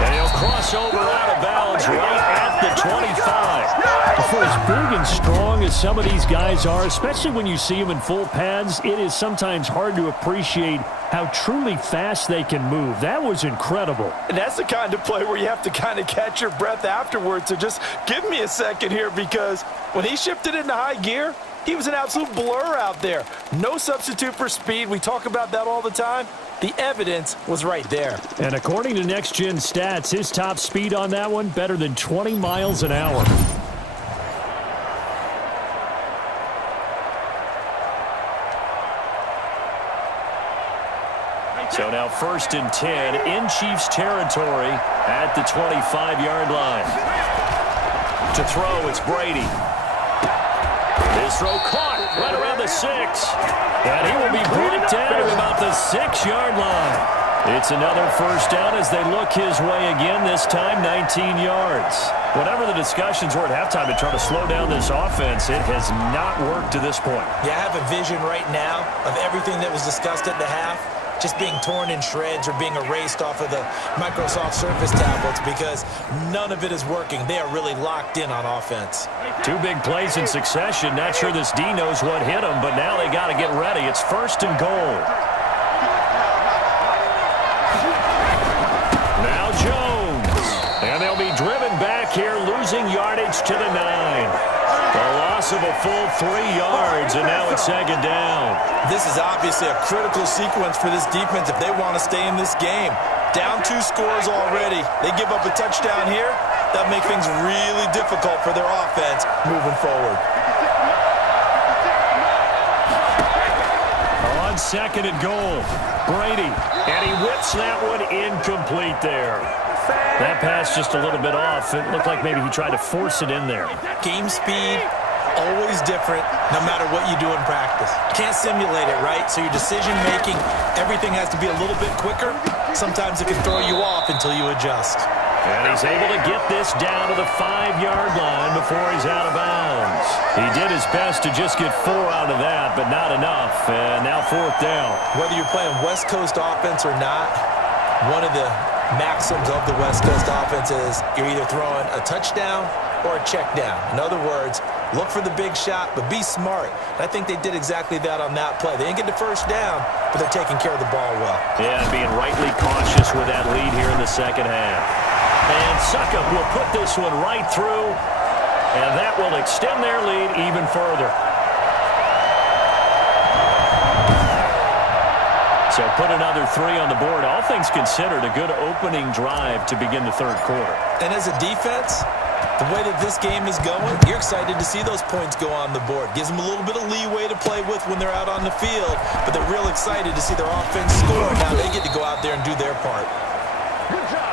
And he'll cross over out of bounds right at the 25. For as big and strong as some of these guys are, especially when you see them in full pads, it is sometimes hard to appreciate how truly fast they can move. That was incredible. And that's the kind of play where you have to kind of catch your breath afterwards. So just give me a second here, because when he shifted into high gear, he was an absolute blur out there. No substitute for speed. We talk about that all the time. The evidence was right there. And according to Next Gen Stats, his top speed on that one, better than 20 miles an hour. So now 1st and 10 in Chiefs territory at the 25-yard line. To throw, it's Brady. His throw caught right around the 6. And he will be brought down to about the 6-yard line. It's another first down as they look his way again, this time 19 yards. Whatever the discussions were at halftime to try to slow down this offense, it has not worked to this point. Yeah, I have a vision right now of everything that was discussed at the half just being torn in shreds or being erased off of the Microsoft Surface tablets because none of it is working. They are really locked in on offense. 2 big plays in succession. Not sure this D knows what hit him, but now they got to get ready. It's 1st and goal. Now Jones. And they'll be driven back here, losing yardage to the 9. The loss of a full 3 yards, and now it's 2nd down. This is obviously a critical sequence for this defense if they want to stay in this game. Down 2 scores already. They give up a touchdown here. That'll make things really difficult for their offense moving forward. On 2nd and goal, Brady. And he whips that one incomplete there. That pass just a little bit off. It looked like maybe he tried to force it in there. Game speed, always different no matter what you do in practice. Can't simulate it, right? So your decision-making, everything has to be a little bit quicker. Sometimes it can throw you off until you adjust. And he's able to get this down to the 5-yard line before he's out of bounds. He did his best to just get 4 out of that, but not enough. And now 4th down. Whether you're playing West Coast offense or not, one of the maxims of the West Coast offense is you're either throwing a touchdown or a check down. In other words, look for the big shot, but be smart. And I think they did exactly that on that play. They didn't get the first down, but they're taking care of the ball well. Yeah, being rightly cautious with that lead here in the 2nd half. And Suckup will put this one right through, and that will extend their lead even further. So put another 3 on the board. All things considered, a good opening drive to begin the 3rd quarter. And as a defense, the way that this game is going, you're excited to see those points go on the board. Gives them a little bit of leeway to play with when they're out on the field, but they're real excited to see their offense score. Now they get to go out there and do their part. Good job.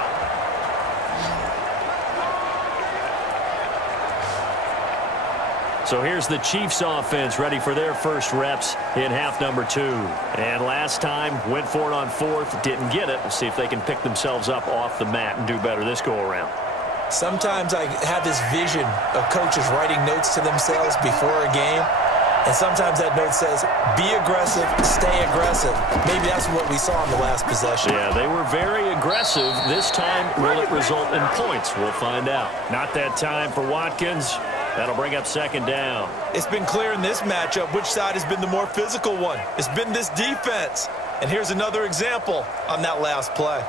So here's the Chiefs offense ready for their first reps in half number 2. And last time, went for it on 4th, didn't get it. We'll see if they can pick themselves up off the mat and do better this go-around. Sometimes I have this vision of coaches writing notes to themselves before a game. And sometimes that note says, be aggressive, stay aggressive. Maybe that's what we saw in the last possession. Yeah, they were very aggressive. This time, will it result in points? We'll find out. Not that time for Watkins. That'll bring up 2nd down. It's been clear in this matchup which side has been the more physical one. It's been this defense. And here's another example on that last play.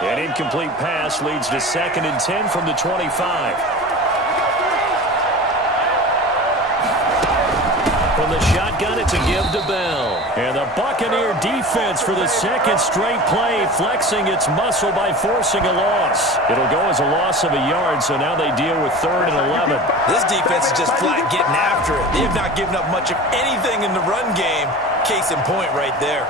An incomplete pass leads to 2nd and 10 from the 25. From the shotgun, it's a give to Bell. And the Buccaneer defense for the 2nd straight play, flexing its muscle by forcing a loss. It'll go as a loss of a yard, so now they deal with 3rd and 11. This defense is just flat getting after it. They have not given up much of anything in the run game. Case in point right there.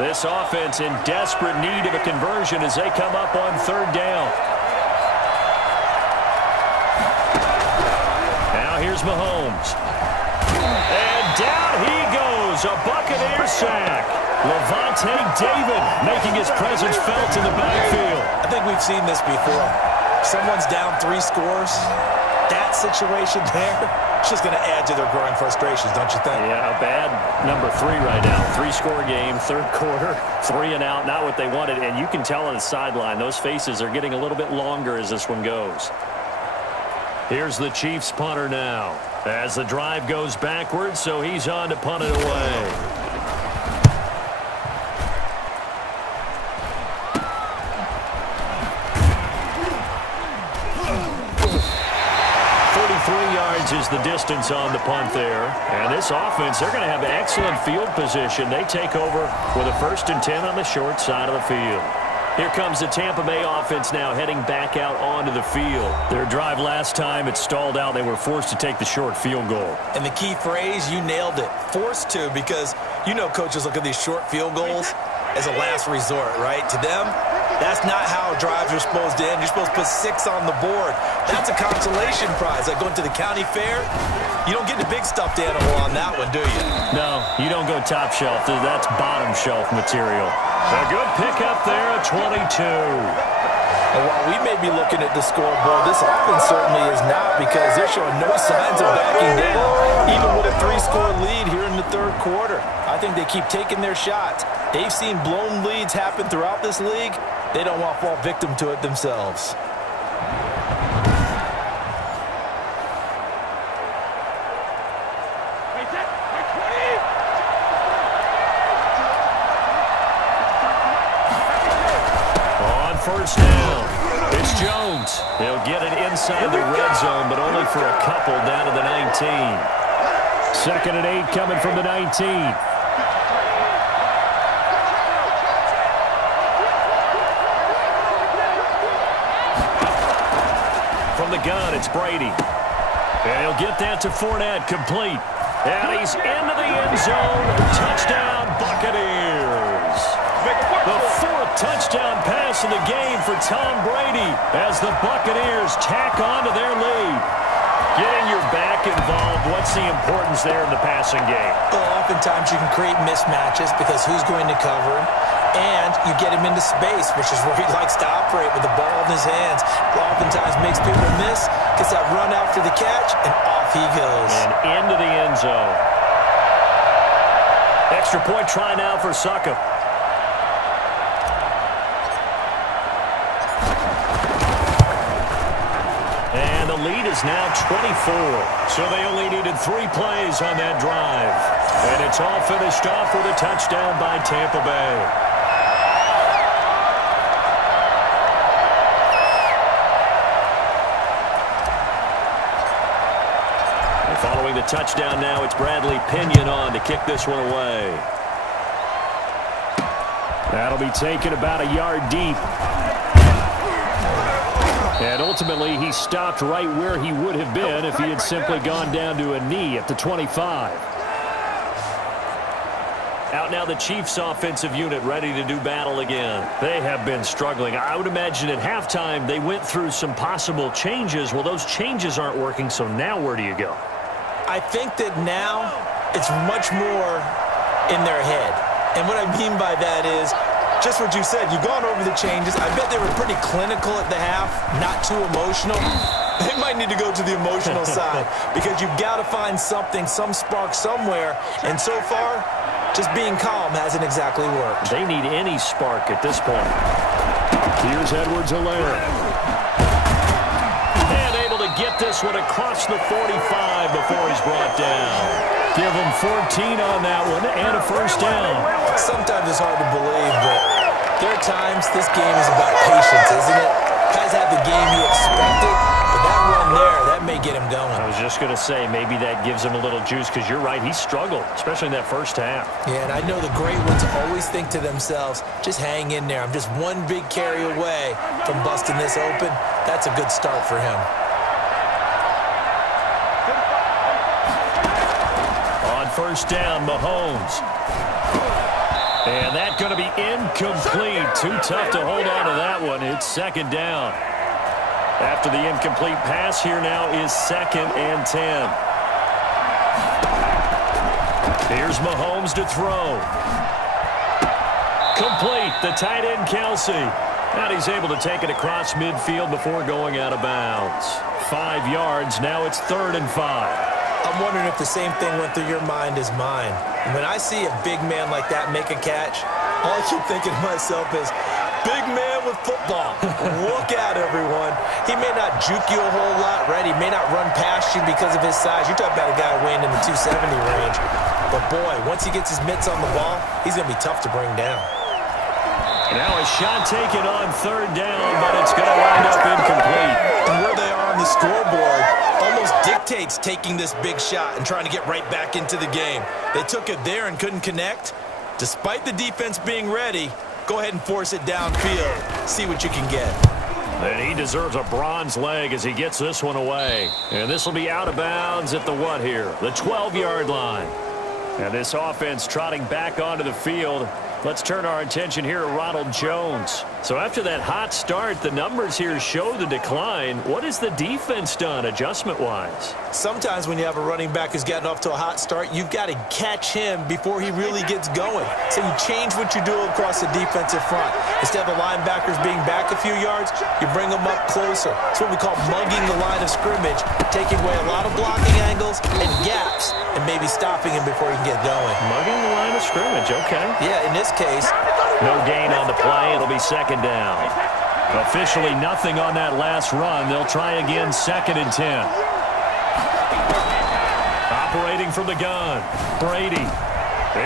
This offense in desperate need of a conversion as they come up on 3rd down. Now here's Mahomes. And down he goes. A Buccaneer sack. Levante David making his presence felt in the backfield. I think we've seen this before. Someone's down 3 scores. That situation there, it's just going to add to their growing frustrations, don't you think? Yeah, a bad number 3 right now. 3-score game, 3rd quarter, 3 and out, not what they wanted. And you can tell on the sideline, those faces are getting a little bit longer as this one goes. Here's the Chiefs punter now. As the drive goes backwards, so he's on to punt it away. Is the distance on the punt there. And this offense, they're going to have excellent field position. They take over with a 1st and 10 on the short side of the field. Here comes the Tampa Bay offense now heading back out onto the field. Their drive last time, it stalled out. They were forced to take the short field goal. And the key phrase, you nailed it. Forced to, because you know coaches look at these short field goals as a last resort, right? To them, that's not how drives are supposed to end. You're supposed to put 6 on the board. That's a consolation prize. Like going to the county fair, you don't get the big stuffed animal on that one, do you? No, you don't go top shelf. That's bottom shelf material. A good pickup there at 22. And while we may be looking at the scoreboard, this offense certainly is not, because they're showing no signs of backing down, even with a 3-score lead here in the 3rd quarter. I think they keep taking their shots. They've seen blown leads happen throughout this league. They don't want to fall victim to it themselves. On 1st down, it's Jones. He'll get it inside the red zone, but only for a couple down to the 19. 2nd and 8 coming from the 19. From the gun, it's Brady. And he'll get that to Fournette, complete. And he's into the end zone. Touchdown, Buccaneers. The 4th touchdown pass of the game for Tom Brady as the Buccaneers tack on to their lead. Getting your back involved, what's the importance there in the passing game? Well, oftentimes you can create mismatches because who's going to cover him? And you get him into space, which is where he likes to operate with the ball in his hands. Oftentimes makes people miss, gets that run after the catch, and off he goes. And into the end zone. Extra point try now for Succop. And the lead is now 24. So they only needed 3 plays on that drive. And it's all finished off with a touchdown by Tampa Bay. Following the touchdown now, it's Bradley Pinion on to kick this one away. That'll be taken about a yard deep. And ultimately, he stopped right where he would have been if he had simply gone down to a knee at the 25. Out now the Chiefs offensive unit ready to do battle again. They have been struggling. I would imagine at halftime they went through some possible changes. Well, those changes aren't working, so now where do you go? I think that now it's much more in their head. And what I mean by that is just what you said. You've gone over the changes. I bet they were pretty clinical at the half, not too emotional. They might need to go to the emotional side because you've got to find something, some spark somewhere. And so far, just being calm hasn't exactly worked. They need any spark at this point. Here's Edwards-Helaire. And able to get this one across the 45 before he's brought down. Give him 14 on that one and a first down. Sometimes it's hard to believe, but there are times this game is about patience, isn't it? Has had the game he expected, but that run there, that may get him going. I was just going to say, maybe that gives him a little juice because you're right, he struggled, especially in that first half. Yeah, and I know the great ones always think to themselves, just hang in there. I'm just one big carry away from busting this open. That's a good start for him. On first down, Mahomes. And that's going to be incomplete. Too tough to hold on to that one. It's second down. After the incomplete pass, here now is 2nd and 10. Here's Mahomes to throw. Complete. The tight end, Kelsey. And he's able to take it across midfield before going out of bounds. 5 yards. Now it's 3rd and 5. I'm wondering if the same thing went through your mind as mine. And when I see a big man like that make a catch, all I keep thinking to myself is, big man with football. Look out, everyone. He may not juke you a whole lot, right? He may not run past you because of his size. You're talking about a guy weighing in the 270 range. But, boy, once he gets his mitts on the ball, he's going to be tough to bring down. Now a shot taken on 3rd down, but it's going to wind up incomplete. And where they are on the scoreboard almost dictates taking this big shot and trying to get right back into the game. They took it there and couldn't connect. Despite the defense being ready, go ahead and force it downfield. See what you can get. And he deserves a bronze leg as he gets this one away. And this will be out of bounds at the what here? The 12-yard line. And this offense trotting back onto the field. Let's turn our attention here to Ronald Jones. So after that hot start, the numbers here show the decline. What has the defense done adjustment-wise? Sometimes when you have a running back who's gotten off to a hot start, you've got to catch him before he really gets going. So you change what you do across the defensive front. Instead of the linebackers being back a few yards, you bring them up closer. It's what we call mugging the line of scrimmage, taking away a lot of blocking angles and gaps, and maybe stopping him before he can get going. Mugging the line of scrimmage, okay. Yeah, in this case, no gain on the play. It'll be 2nd down. Officially nothing on that last run. They'll try again 2nd and 10. Operating from the gun. Brady.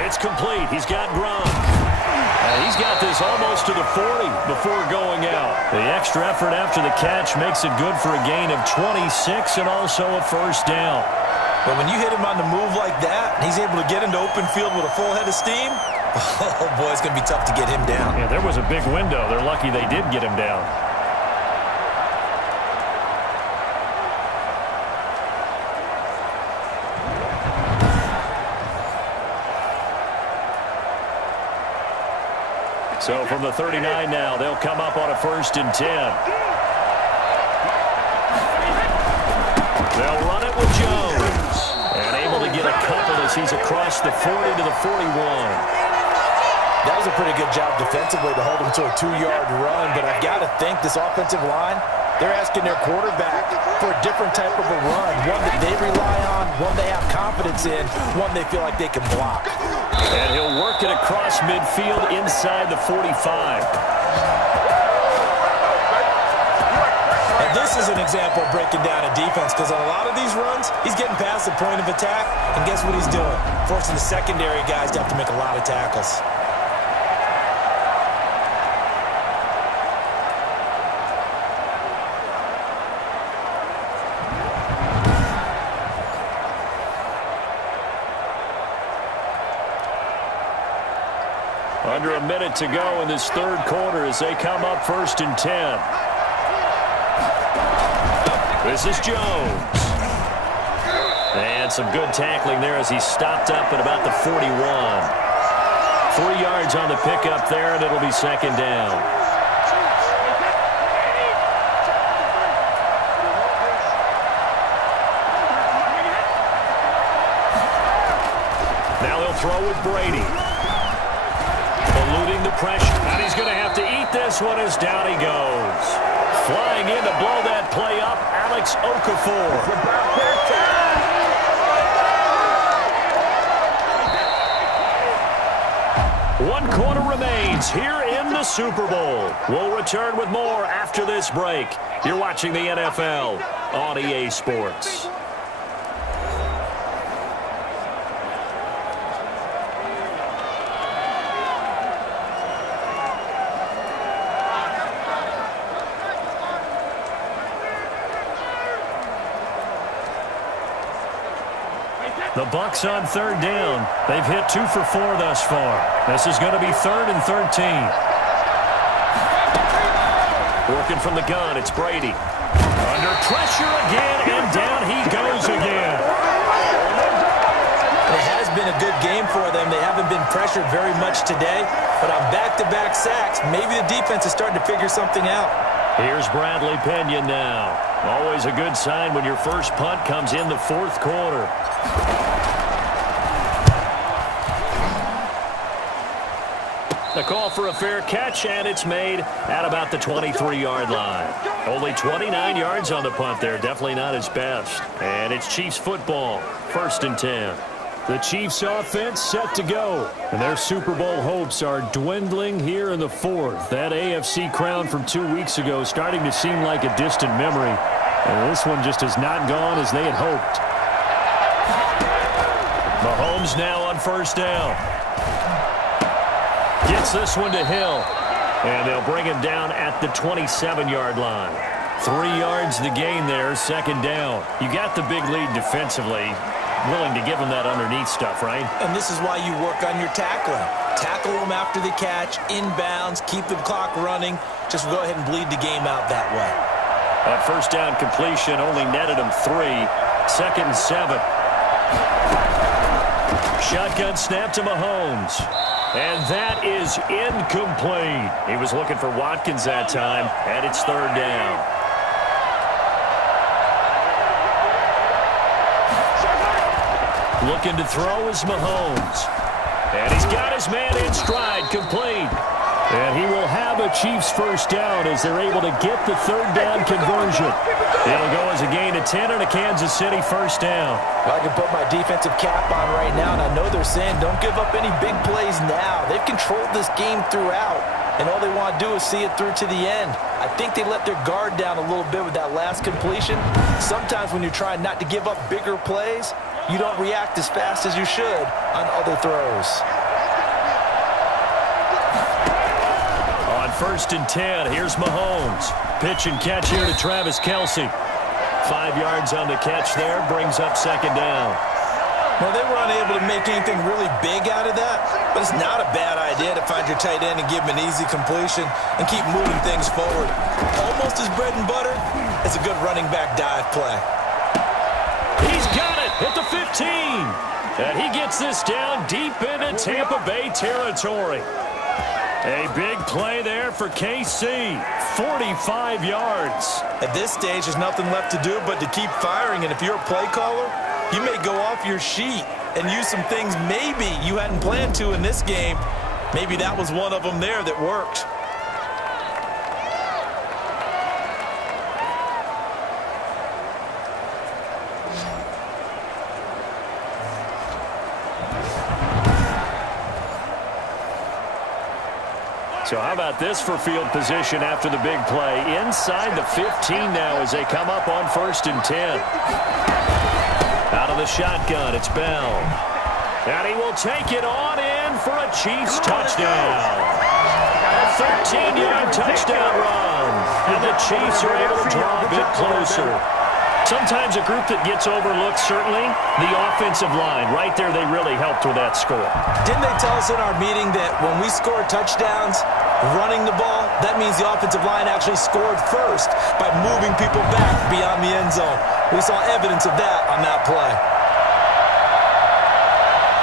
It's complete. He's got Gronk. And he's got this almost to the 40 before going out. The extra effort after the catch makes it good for a gain of 26 and also a first down. But when you hit him on the move like that, and he's able to get into open field with a full head of steam, oh, boy, it's going to be tough to get him down. Yeah, there was a big window. They're lucky they did get him down. So from the 39 now, they'll come up on a 1st and 10. They'll run it with Jones. And able to get a couple as he's across the 40 to the 41. That was a pretty good job defensively to hold him to a 2-yard run, but I've got to think this offensive line, they're asking their quarterback for a different type of a run, one that they rely on, one they have confidence in, one they feel like they can block. And he'll work it across midfield inside the 45. And this is an example of breaking down a defense because on a lot of these runs, he's getting past the point of attack, and guess what he's doing? Forcing the secondary guys to have to make a lot of tackles. Under a minute to go in this 3rd quarter as they come up 1st and 10. This is Jones. And some good tackling there as he stopped up at about the 41. 3 yards on the pickup there, and it'll be second down. Now he'll throw with Brady. Eluding the pressure. And he's going to have to eat this one as down he goes. Flying in to blow that play up, Alex Okafor. One quarter remains here in the Super Bowl. We'll return with more after this break. You're watching the NFL on EA Sports. The Bucs on third down. They've hit 2 for 4 thus far. This is going to be 3rd and 13. Working from the gun, it's Brady. Under pressure again, and down he goes again. It has been a good game for them. They haven't been pressured very much today, but on back-to-back sacks, maybe the defense is starting to figure something out. Here's Bradley Pinion now. Always a good sign when your first punt comes in the 4th quarter. The call for a fair catch, and it's made at about the 23-yard line. Only 29 yards on the punt there. Definitely not his best. And it's Chiefs football. 1st and 10. The Chiefs offense set to go. And their Super Bowl hopes are dwindling here in the 4th. That AFC crown from 2 weeks ago is starting to seem like a distant memory. And this one just has not gone as they had hoped. Mahomes now on 1st down. Gets this one to Hill. And they'll bring him down at the 27-yard line. 3 yards the gain there, 2nd down. You got the big lead defensively. Willing to give him that underneath stuff, right? And this is why you work on your tackling. Tackle them after the catch, inbounds, keep the clock running. Just go ahead and bleed the game out that way. That 1st down completion only netted him 3. 2nd and 7. Shotgun snap to Mahomes. And that is incomplete. He was looking for Watkins that time, and it's 3rd down. Looking to throw is Mahomes. And he's got his man in stride, complete. And he will have a Chiefs 1st down as they're able to get the 3rd down conversion. It'll go as a gain of 10 and a Kansas City 1st down. Well, I can put my defensive cap on right now, and I know they're saying don't give up any big plays now. They've controlled this game throughout, and all they want to do is see it through to the end. I think they let their guard down a little bit with that last completion. Sometimes when you're trying not to give up bigger plays, you don't react as fast as you should on other throws. On 1st and 10, here's Mahomes. Pitch and catch here to Travis Kelce. 5 yards on the catch there, brings up 2nd down. Well, they were unable to make anything really big out of that, but it's not a bad idea to find your tight end and give him an easy completion and keep moving things forward. Almost his bread and butter. It's a good running back dive play. He's got it at the 15. And he gets this down deep into Tampa Bay territory. A big play there for KC. 45 yards. At this stage, there's nothing left to do but to keep firing. And if you're a play caller, you may go off your sheet and use some things maybe you hadn't planned to in this game. Maybe that was one of them there that worked. So how about this for field position after the big play? Inside the 15 now as they come up on 1st and 10. Out of the shotgun, it's Bell. And he will take it on in for a Chiefs touchdown. A 13-yard touchdown run. And the Chiefs are able to draw a bit closer. Sometimes a group that gets overlooked, certainly, the offensive line. Right there, they really helped with that score. Didn't they tell us in our meeting that when we score touchdowns, running the ball, that means the offensive line actually scored first by moving people back beyond the end zone. We saw evidence of that on that play.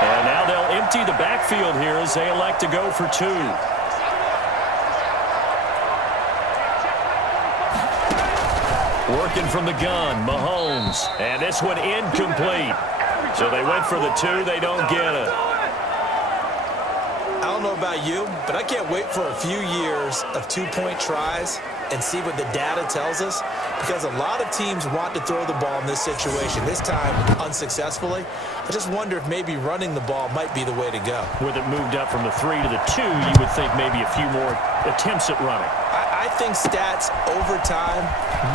And now Now they'll empty the backfield here as they elect to go for 2. Working from the gun, Mahomes. And this one incomplete. So they went for the 2. They don't get it. I don't know about you, but I can't wait for a few years of 2-point tries and see what the data tells us, because a lot of teams want to throw the ball in this situation, this time unsuccessfully. I just wonder if maybe running the ball might be the way to go. With it moved up from the 3 to the 2, you would think maybe a few more attempts at running. I think stats over time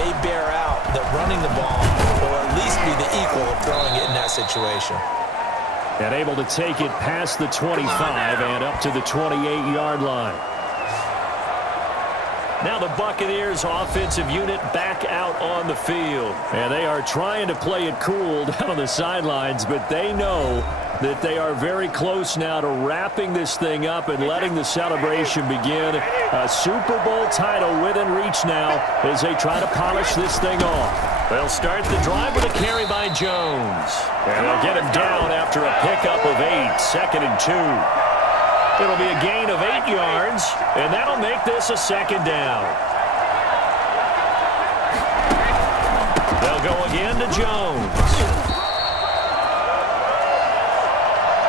may bear out that running the ball will at least be the equal of throwing it in that situation. And able to take it past the 25 and up to the 28-yard line. Now the Buccaneers offensive unit back out on the field. And they are trying to play it cool down on the sidelines, but they know that they are very close now to wrapping this thing up and letting the celebration begin. A Super Bowl title within reach now as they try to polish this thing off. They'll start the drive with a carry by Jones. And they'll get him down after a pickup of 8, 2nd and 2. It'll be a gain of 8 yards, and that'll make this a 2nd down. They'll go again to Jones.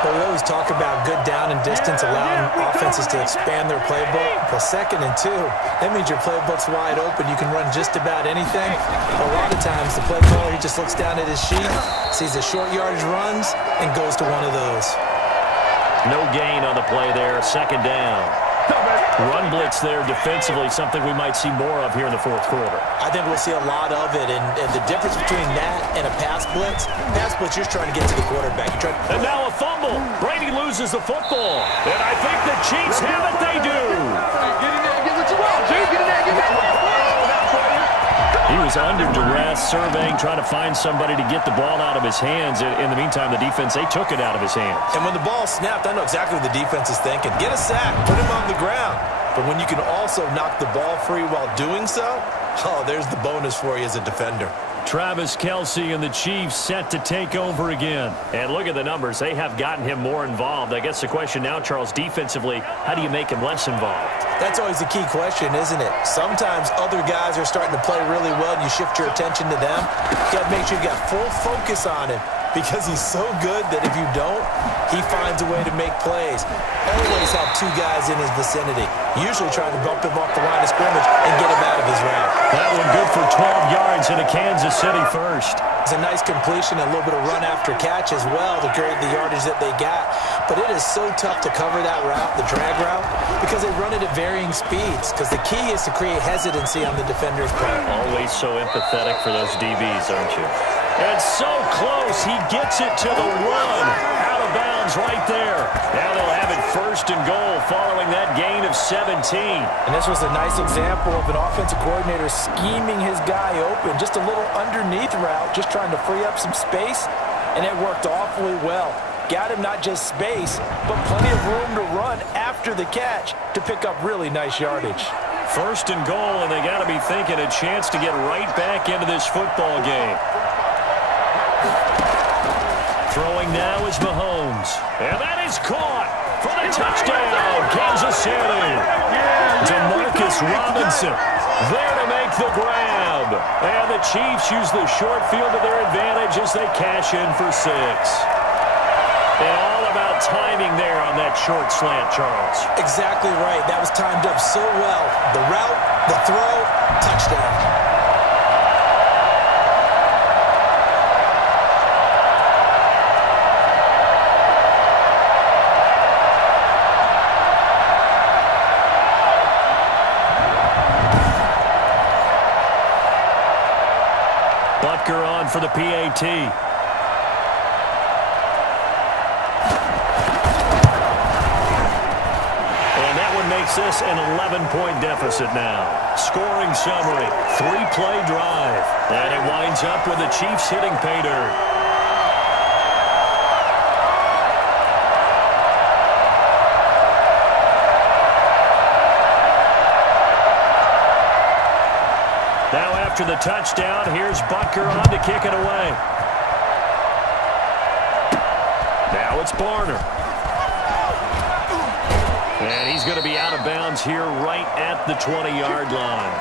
But we always talk about good down and distance, allowing offenses to expand their playbook. Well, 2nd and 2, that means your playbook's wide open. You can run just about anything. But a lot of times, the play caller, he just looks down at his sheet, sees the short yardage runs, and goes to one of those. No gain on the play there, 2nd down. Run blitz there defensively, something we might see more of here in the 4th quarter. I think we'll see a lot of it, and the difference between that and a pass blitz, you're just trying to get to the quarterback. And now a fumble. Brady loses the football. And I think the Chiefs have it. They do. Get in there, get what you want, Jay. Get in there, get what you want. He was under duress, surveying, trying to find somebody to get the ball out of his hands. In the meantime, the defense, they took it out of his hands. And when the ball snapped, I know exactly what the defense is thinking. Get a sack, put him on the ground. But when you can also knock the ball free while doing so, oh, there's the bonus for you as a defender. Travis Kelce and the Chiefs set to take over again. And look at the numbers. They have gotten him more involved. I guess the question now, Charles, defensively, how do you make him less involved? That's always the key question, isn't it? Sometimes other guys are starting to play really well, and you shift your attention to them. You got to make sure you got full focus on him, because he's so good that if you don't, he finds a way to make plays. Always have 2 guys in his vicinity, usually trying to bump him off the line of scrimmage and get him out of his route. That one good for 12 yards in a Kansas City first. It's a nice completion, a little bit of run after catch as well to create the yardage that they got. But it is so tough to cover that route, the drag route, because they run it at varying speeds, because the key is to create hesitancy on the defender's part. Always so empathetic for those DBs, aren't you? And so close, he gets it to the 1. Out of bounds right there. Now they'll have it 1st and goal following that gain of 17. And this was a nice example of an offensive coordinator scheming his guy open. Just a little underneath route, just trying to free up some space, and it worked awfully well. Got him not just space, but plenty of room to run after the catch to pick up really nice yardage. 1st and goal, and they got to be thinking a chance to get right back into this football game. Throwing now is Mahomes. And that is caught for the touchdown, Kansas City. DeMarcus Robinson there to make the grab. And the Chiefs use the short field to their advantage as they cash in for 6. And all about timing there on that short slant, Charles. Exactly right. That was timed up so well. The route, the throw, touchdown. Butker on for the PAT. Makes this an 11-point deficit now. Scoring summary, 3-play drive. And it winds up with the Chiefs hitting pay dirt. Now after the touchdown, here's Butker on to kick it away. Now it's Barner. And he's going to be out of bounds here right at the 20-yard line.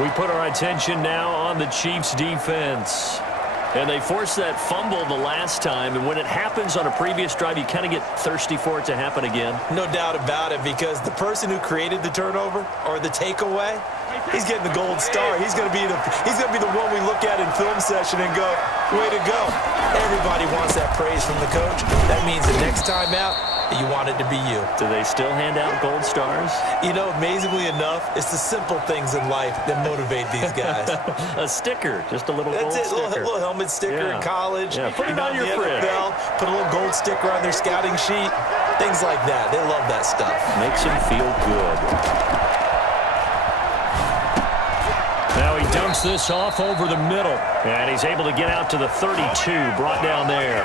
We put our attention now on the Chiefs' defense. And they forced that fumble the last time, and when it happens on a previous drive, you kind of get thirsty for it to happen again. No doubt about it, because the person who created the turnover or the takeaway, he's getting the gold star. He's going to be the one we look at in film session and go, way to go. Everybody wants that praise from the coach. That means the next time out, you want it to be you. Do they still hand out gold stars? You know, amazingly enough, it's the simple things in life that motivate these guys. A sticker, just a little That's gold it, sticker. Little helmet sticker in college. Yeah, put it on your fridge. NFL, put a little gold sticker on their scouting sheet. Things like that. They love that stuff. Makes them feel good. Now he dumps this off over the middle. And he's able to get out to the 32, brought down there.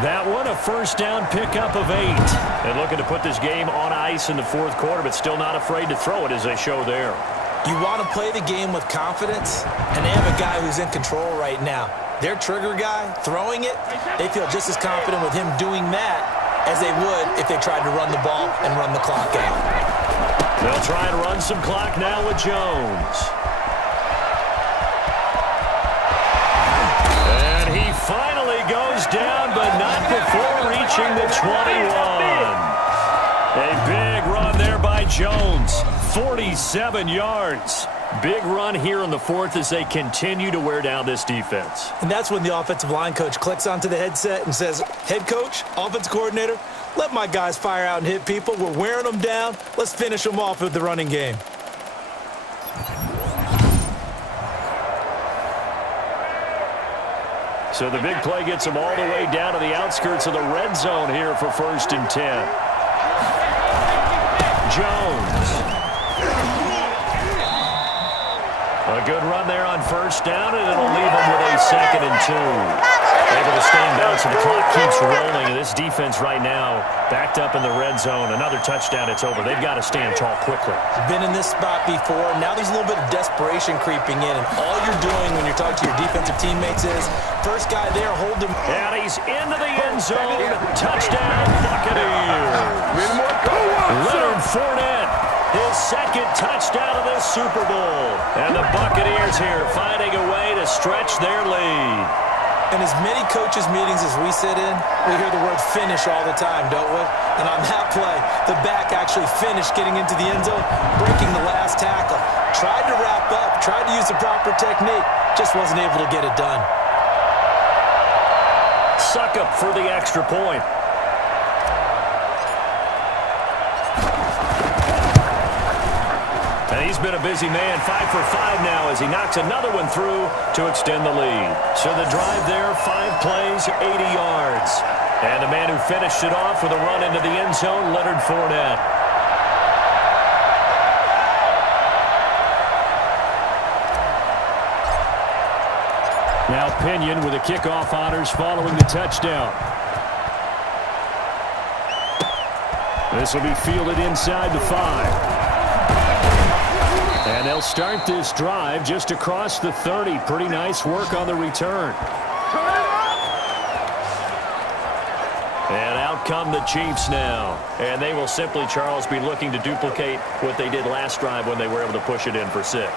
That one, a first down pickup of 8. And looking to put this game on ice in the fourth quarter, but still not afraid to throw it as they show there. You want to play the game with confidence, and they have a guy who's in control right now. Their trigger guy, throwing it, they feel just as confident with him doing that as they would if they tried to run the ball and run the clock out. They'll try and run some clock now with Jones. And he finally goes down, but not before reaching the 21. A big run there by Jones. 47 yards. Big run here in the fourth as they continue to wear down this defense. And that's when the offensive line coach clicks onto the headset and says, head coach, offense coordinator, let my guys fire out and hit people. We're wearing them down. Let's finish them off with the running game. So the big play gets them all the way down to the outskirts of the red zone here for 1st and 10. Jones. A good run there on first down, and it'll leave them with a 2nd and 2. Able to stay in bounds, and the clock keeps rolling. And this defense right now backed up in the red zone. Another touchdown, it's over. They've got to stand tall quickly. Been in this spot before. Now there's a little bit of desperation creeping in, and all you're doing when you're talking to your defensive teammates is, first guy there, hold him. And he's into the end zone. Touchdown, Buccaneers. Leonard Fournette, his 2nd touchdown of this Super Bowl. And the Buccaneers here finding a way to stretch their lead. In as many coaches' meetings as we sit in, we hear the word finish all the time, don't we? And on that play, the back actually finished getting into the end zone, breaking the last tackle. Tried to wrap up, tried to use the proper technique, just wasn't able to get it done. Suck up for the extra point. And he's been a busy man, 5 for 5 now as he knocks another one through to extend the lead. So the drive there, 5 plays, 80 yards. And the man who finished it off with a run into the end zone, Leonard Fournette. Now Pinion with the kickoff honors following the touchdown. This will be fielded inside the 5. And they'll start this drive just across the 30. Pretty nice work on the return. And out come the Chiefs now. And they will simply, Charles, be looking to duplicate what they did last drive when they were able to push it in for 6.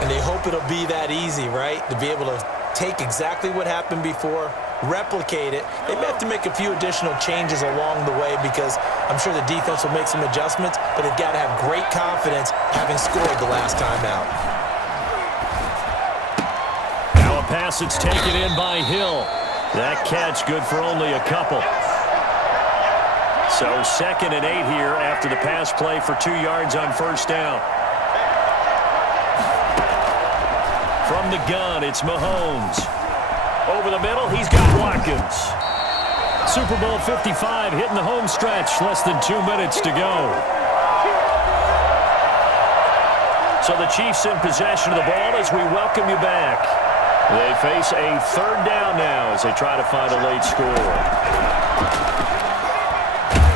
And they hope it'll be that easy, right? To be able to take exactly what happened before, replicate it. They may have to make a few additional changes along the way because I'm sure the defense will make some adjustments, but they've got to have great confidence having scored the last time out. Now a pass that's taken in by Hill. That catch good for only a couple. So 2nd and 8 here after the pass play for 2 yards on first down. From the gun, it's Mahomes. Over the middle, he's got Watkins. Super Bowl 55 hitting the home stretch. Less than 2 minutes to go. So the Chiefs in possession of the ball as we welcome you back. They face a 3rd down now as they try to find a late score.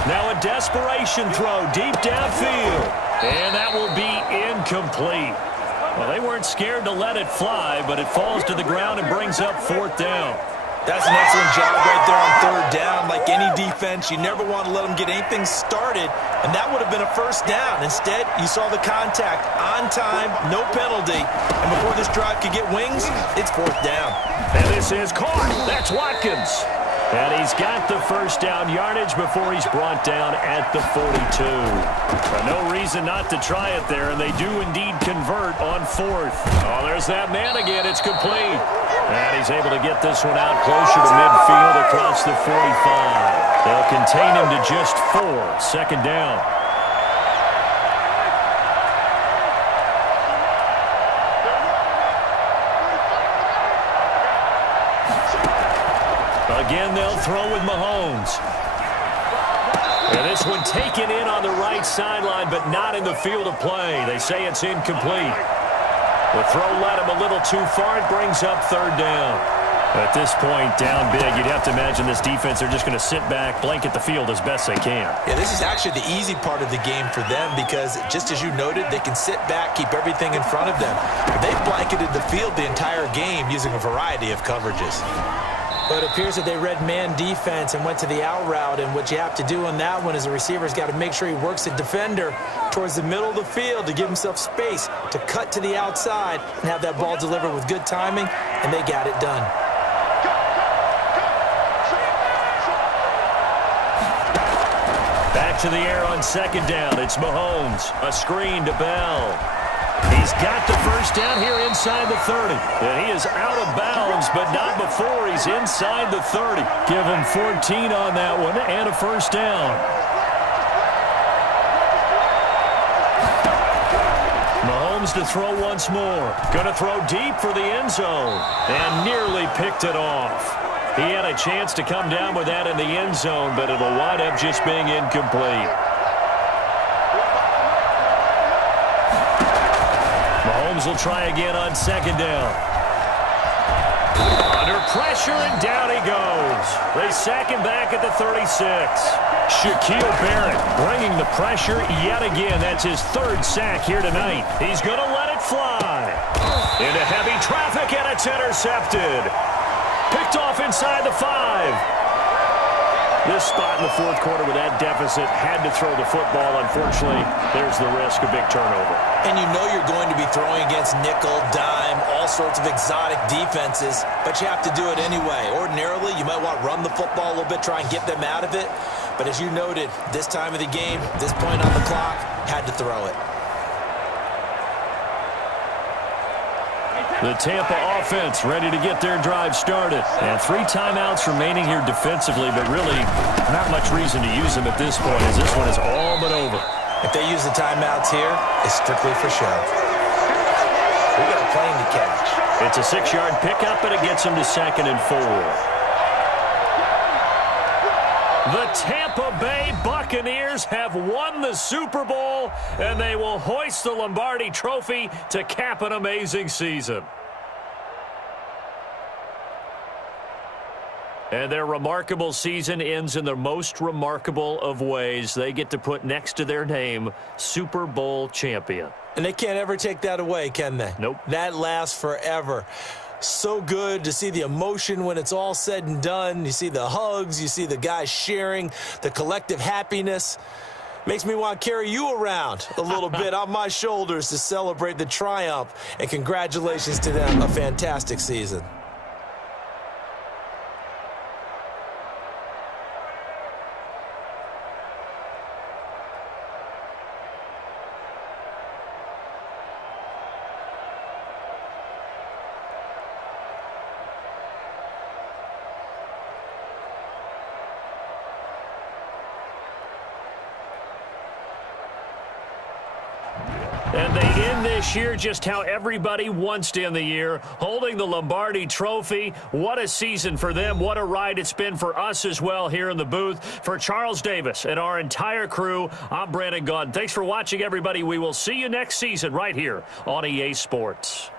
Now a desperation throw deep downfield. And that will be incomplete. Well, they weren't scared to let it fly, but it falls to the ground and brings up 4th down. That's an excellent job right there on third down. Like any defense, you never want to let them get anything started, and that would have been a first down. Instead, you saw the contact on time, no penalty, and before this drive could get wings, it's fourth down. And this is caught. That's Watkins. And he's got the first down yardage before he's brought down at the 42. No reason not to try it there, and they do indeed convert on fourth. Oh, there's that man again. It's complete. And he's able to get this one out closer to midfield across the 45. They'll contain him to just 4. Second down. Again, they'll throw with Mahomes. And this one taken in on the right sideline, but not in the field of play. They say it's incomplete. The throw led him a little too far. It brings up third down. At this point, down big, you'd have to imagine this defense, they're just going to sit back, blanket the field as best they can. Yeah, this is actually the easy part of the game for them because, just as you noted, they can sit back, keep everything in front of them. They've blanketed the field the entire game using a variety of coverages. But it appears that they read man defense and went to the out route, and what you have to do on that one is the receiver's got to make sure he works the defender towards the middle of the field to give himself space to cut to the outside and have that ball delivered with good timing, and they got it done. Back to the air on second down. It's Mahomes. A screen to Bell. He's got the first down here inside the 30. And he is out of bounds, but not before he's inside the 30. Give him 14 on that one and a first down. Mahomes to throw once more. Going to throw deep for the end zone. And nearly picked it off. He had a chance to come down with that in the end zone, but it'll wind up just being incomplete. Mahomes will try again on second down. Under pressure, and down he goes. They sack him back at the 36. Shaquille Barrett bringing the pressure yet again. That's his third sack here tonight. He's going to let it fly. Into heavy traffic, and it's intercepted. Picked off inside the 5. This spot in the fourth quarter with that deficit, had to throw the football. Unfortunately, there's the risk of big turnover. And you know you're going to be throwing against nickel, dime, all sorts of exotic defenses, but you have to do it anyway. Ordinarily, you might want to run the football a little bit, try and get them out of it. But as you noted, this time of the game, this point on the clock, had to throw it. The Tampa offense ready to get their drive started. And 3 timeouts remaining here defensively, but really not much reason to use them at this point, as this one is all but over. If they use the timeouts here, it's strictly for show. We got a plane to catch. It's a 6-yard pickup, and it gets them to 2nd and 4. The Tampa Bay Buccaneers have won the Super Bowl, and they will hoist the Lombardi Trophy to cap an amazing season. And their remarkable season ends in the most remarkable of ways. They get to put next to their name, Super Bowl champion. And they can't ever take that away, can they? Nope. That lasts forever. So good to see the emotion when it's all said and done. You see the hugs, you see the guys sharing, the collective happiness. Makes me want to carry you around a little bit on my shoulders to celebrate the triumph. And congratulations to them, a fantastic season. And they end this year just how everybody wants to end the year, holding the Lombardi Trophy. What a season for them. What a ride it's been for us as well here in the booth. For Charles Davis and our entire crew, I'm Brandon Gaudin. Thanks for watching, everybody. We will see you next season right here on EA Sports.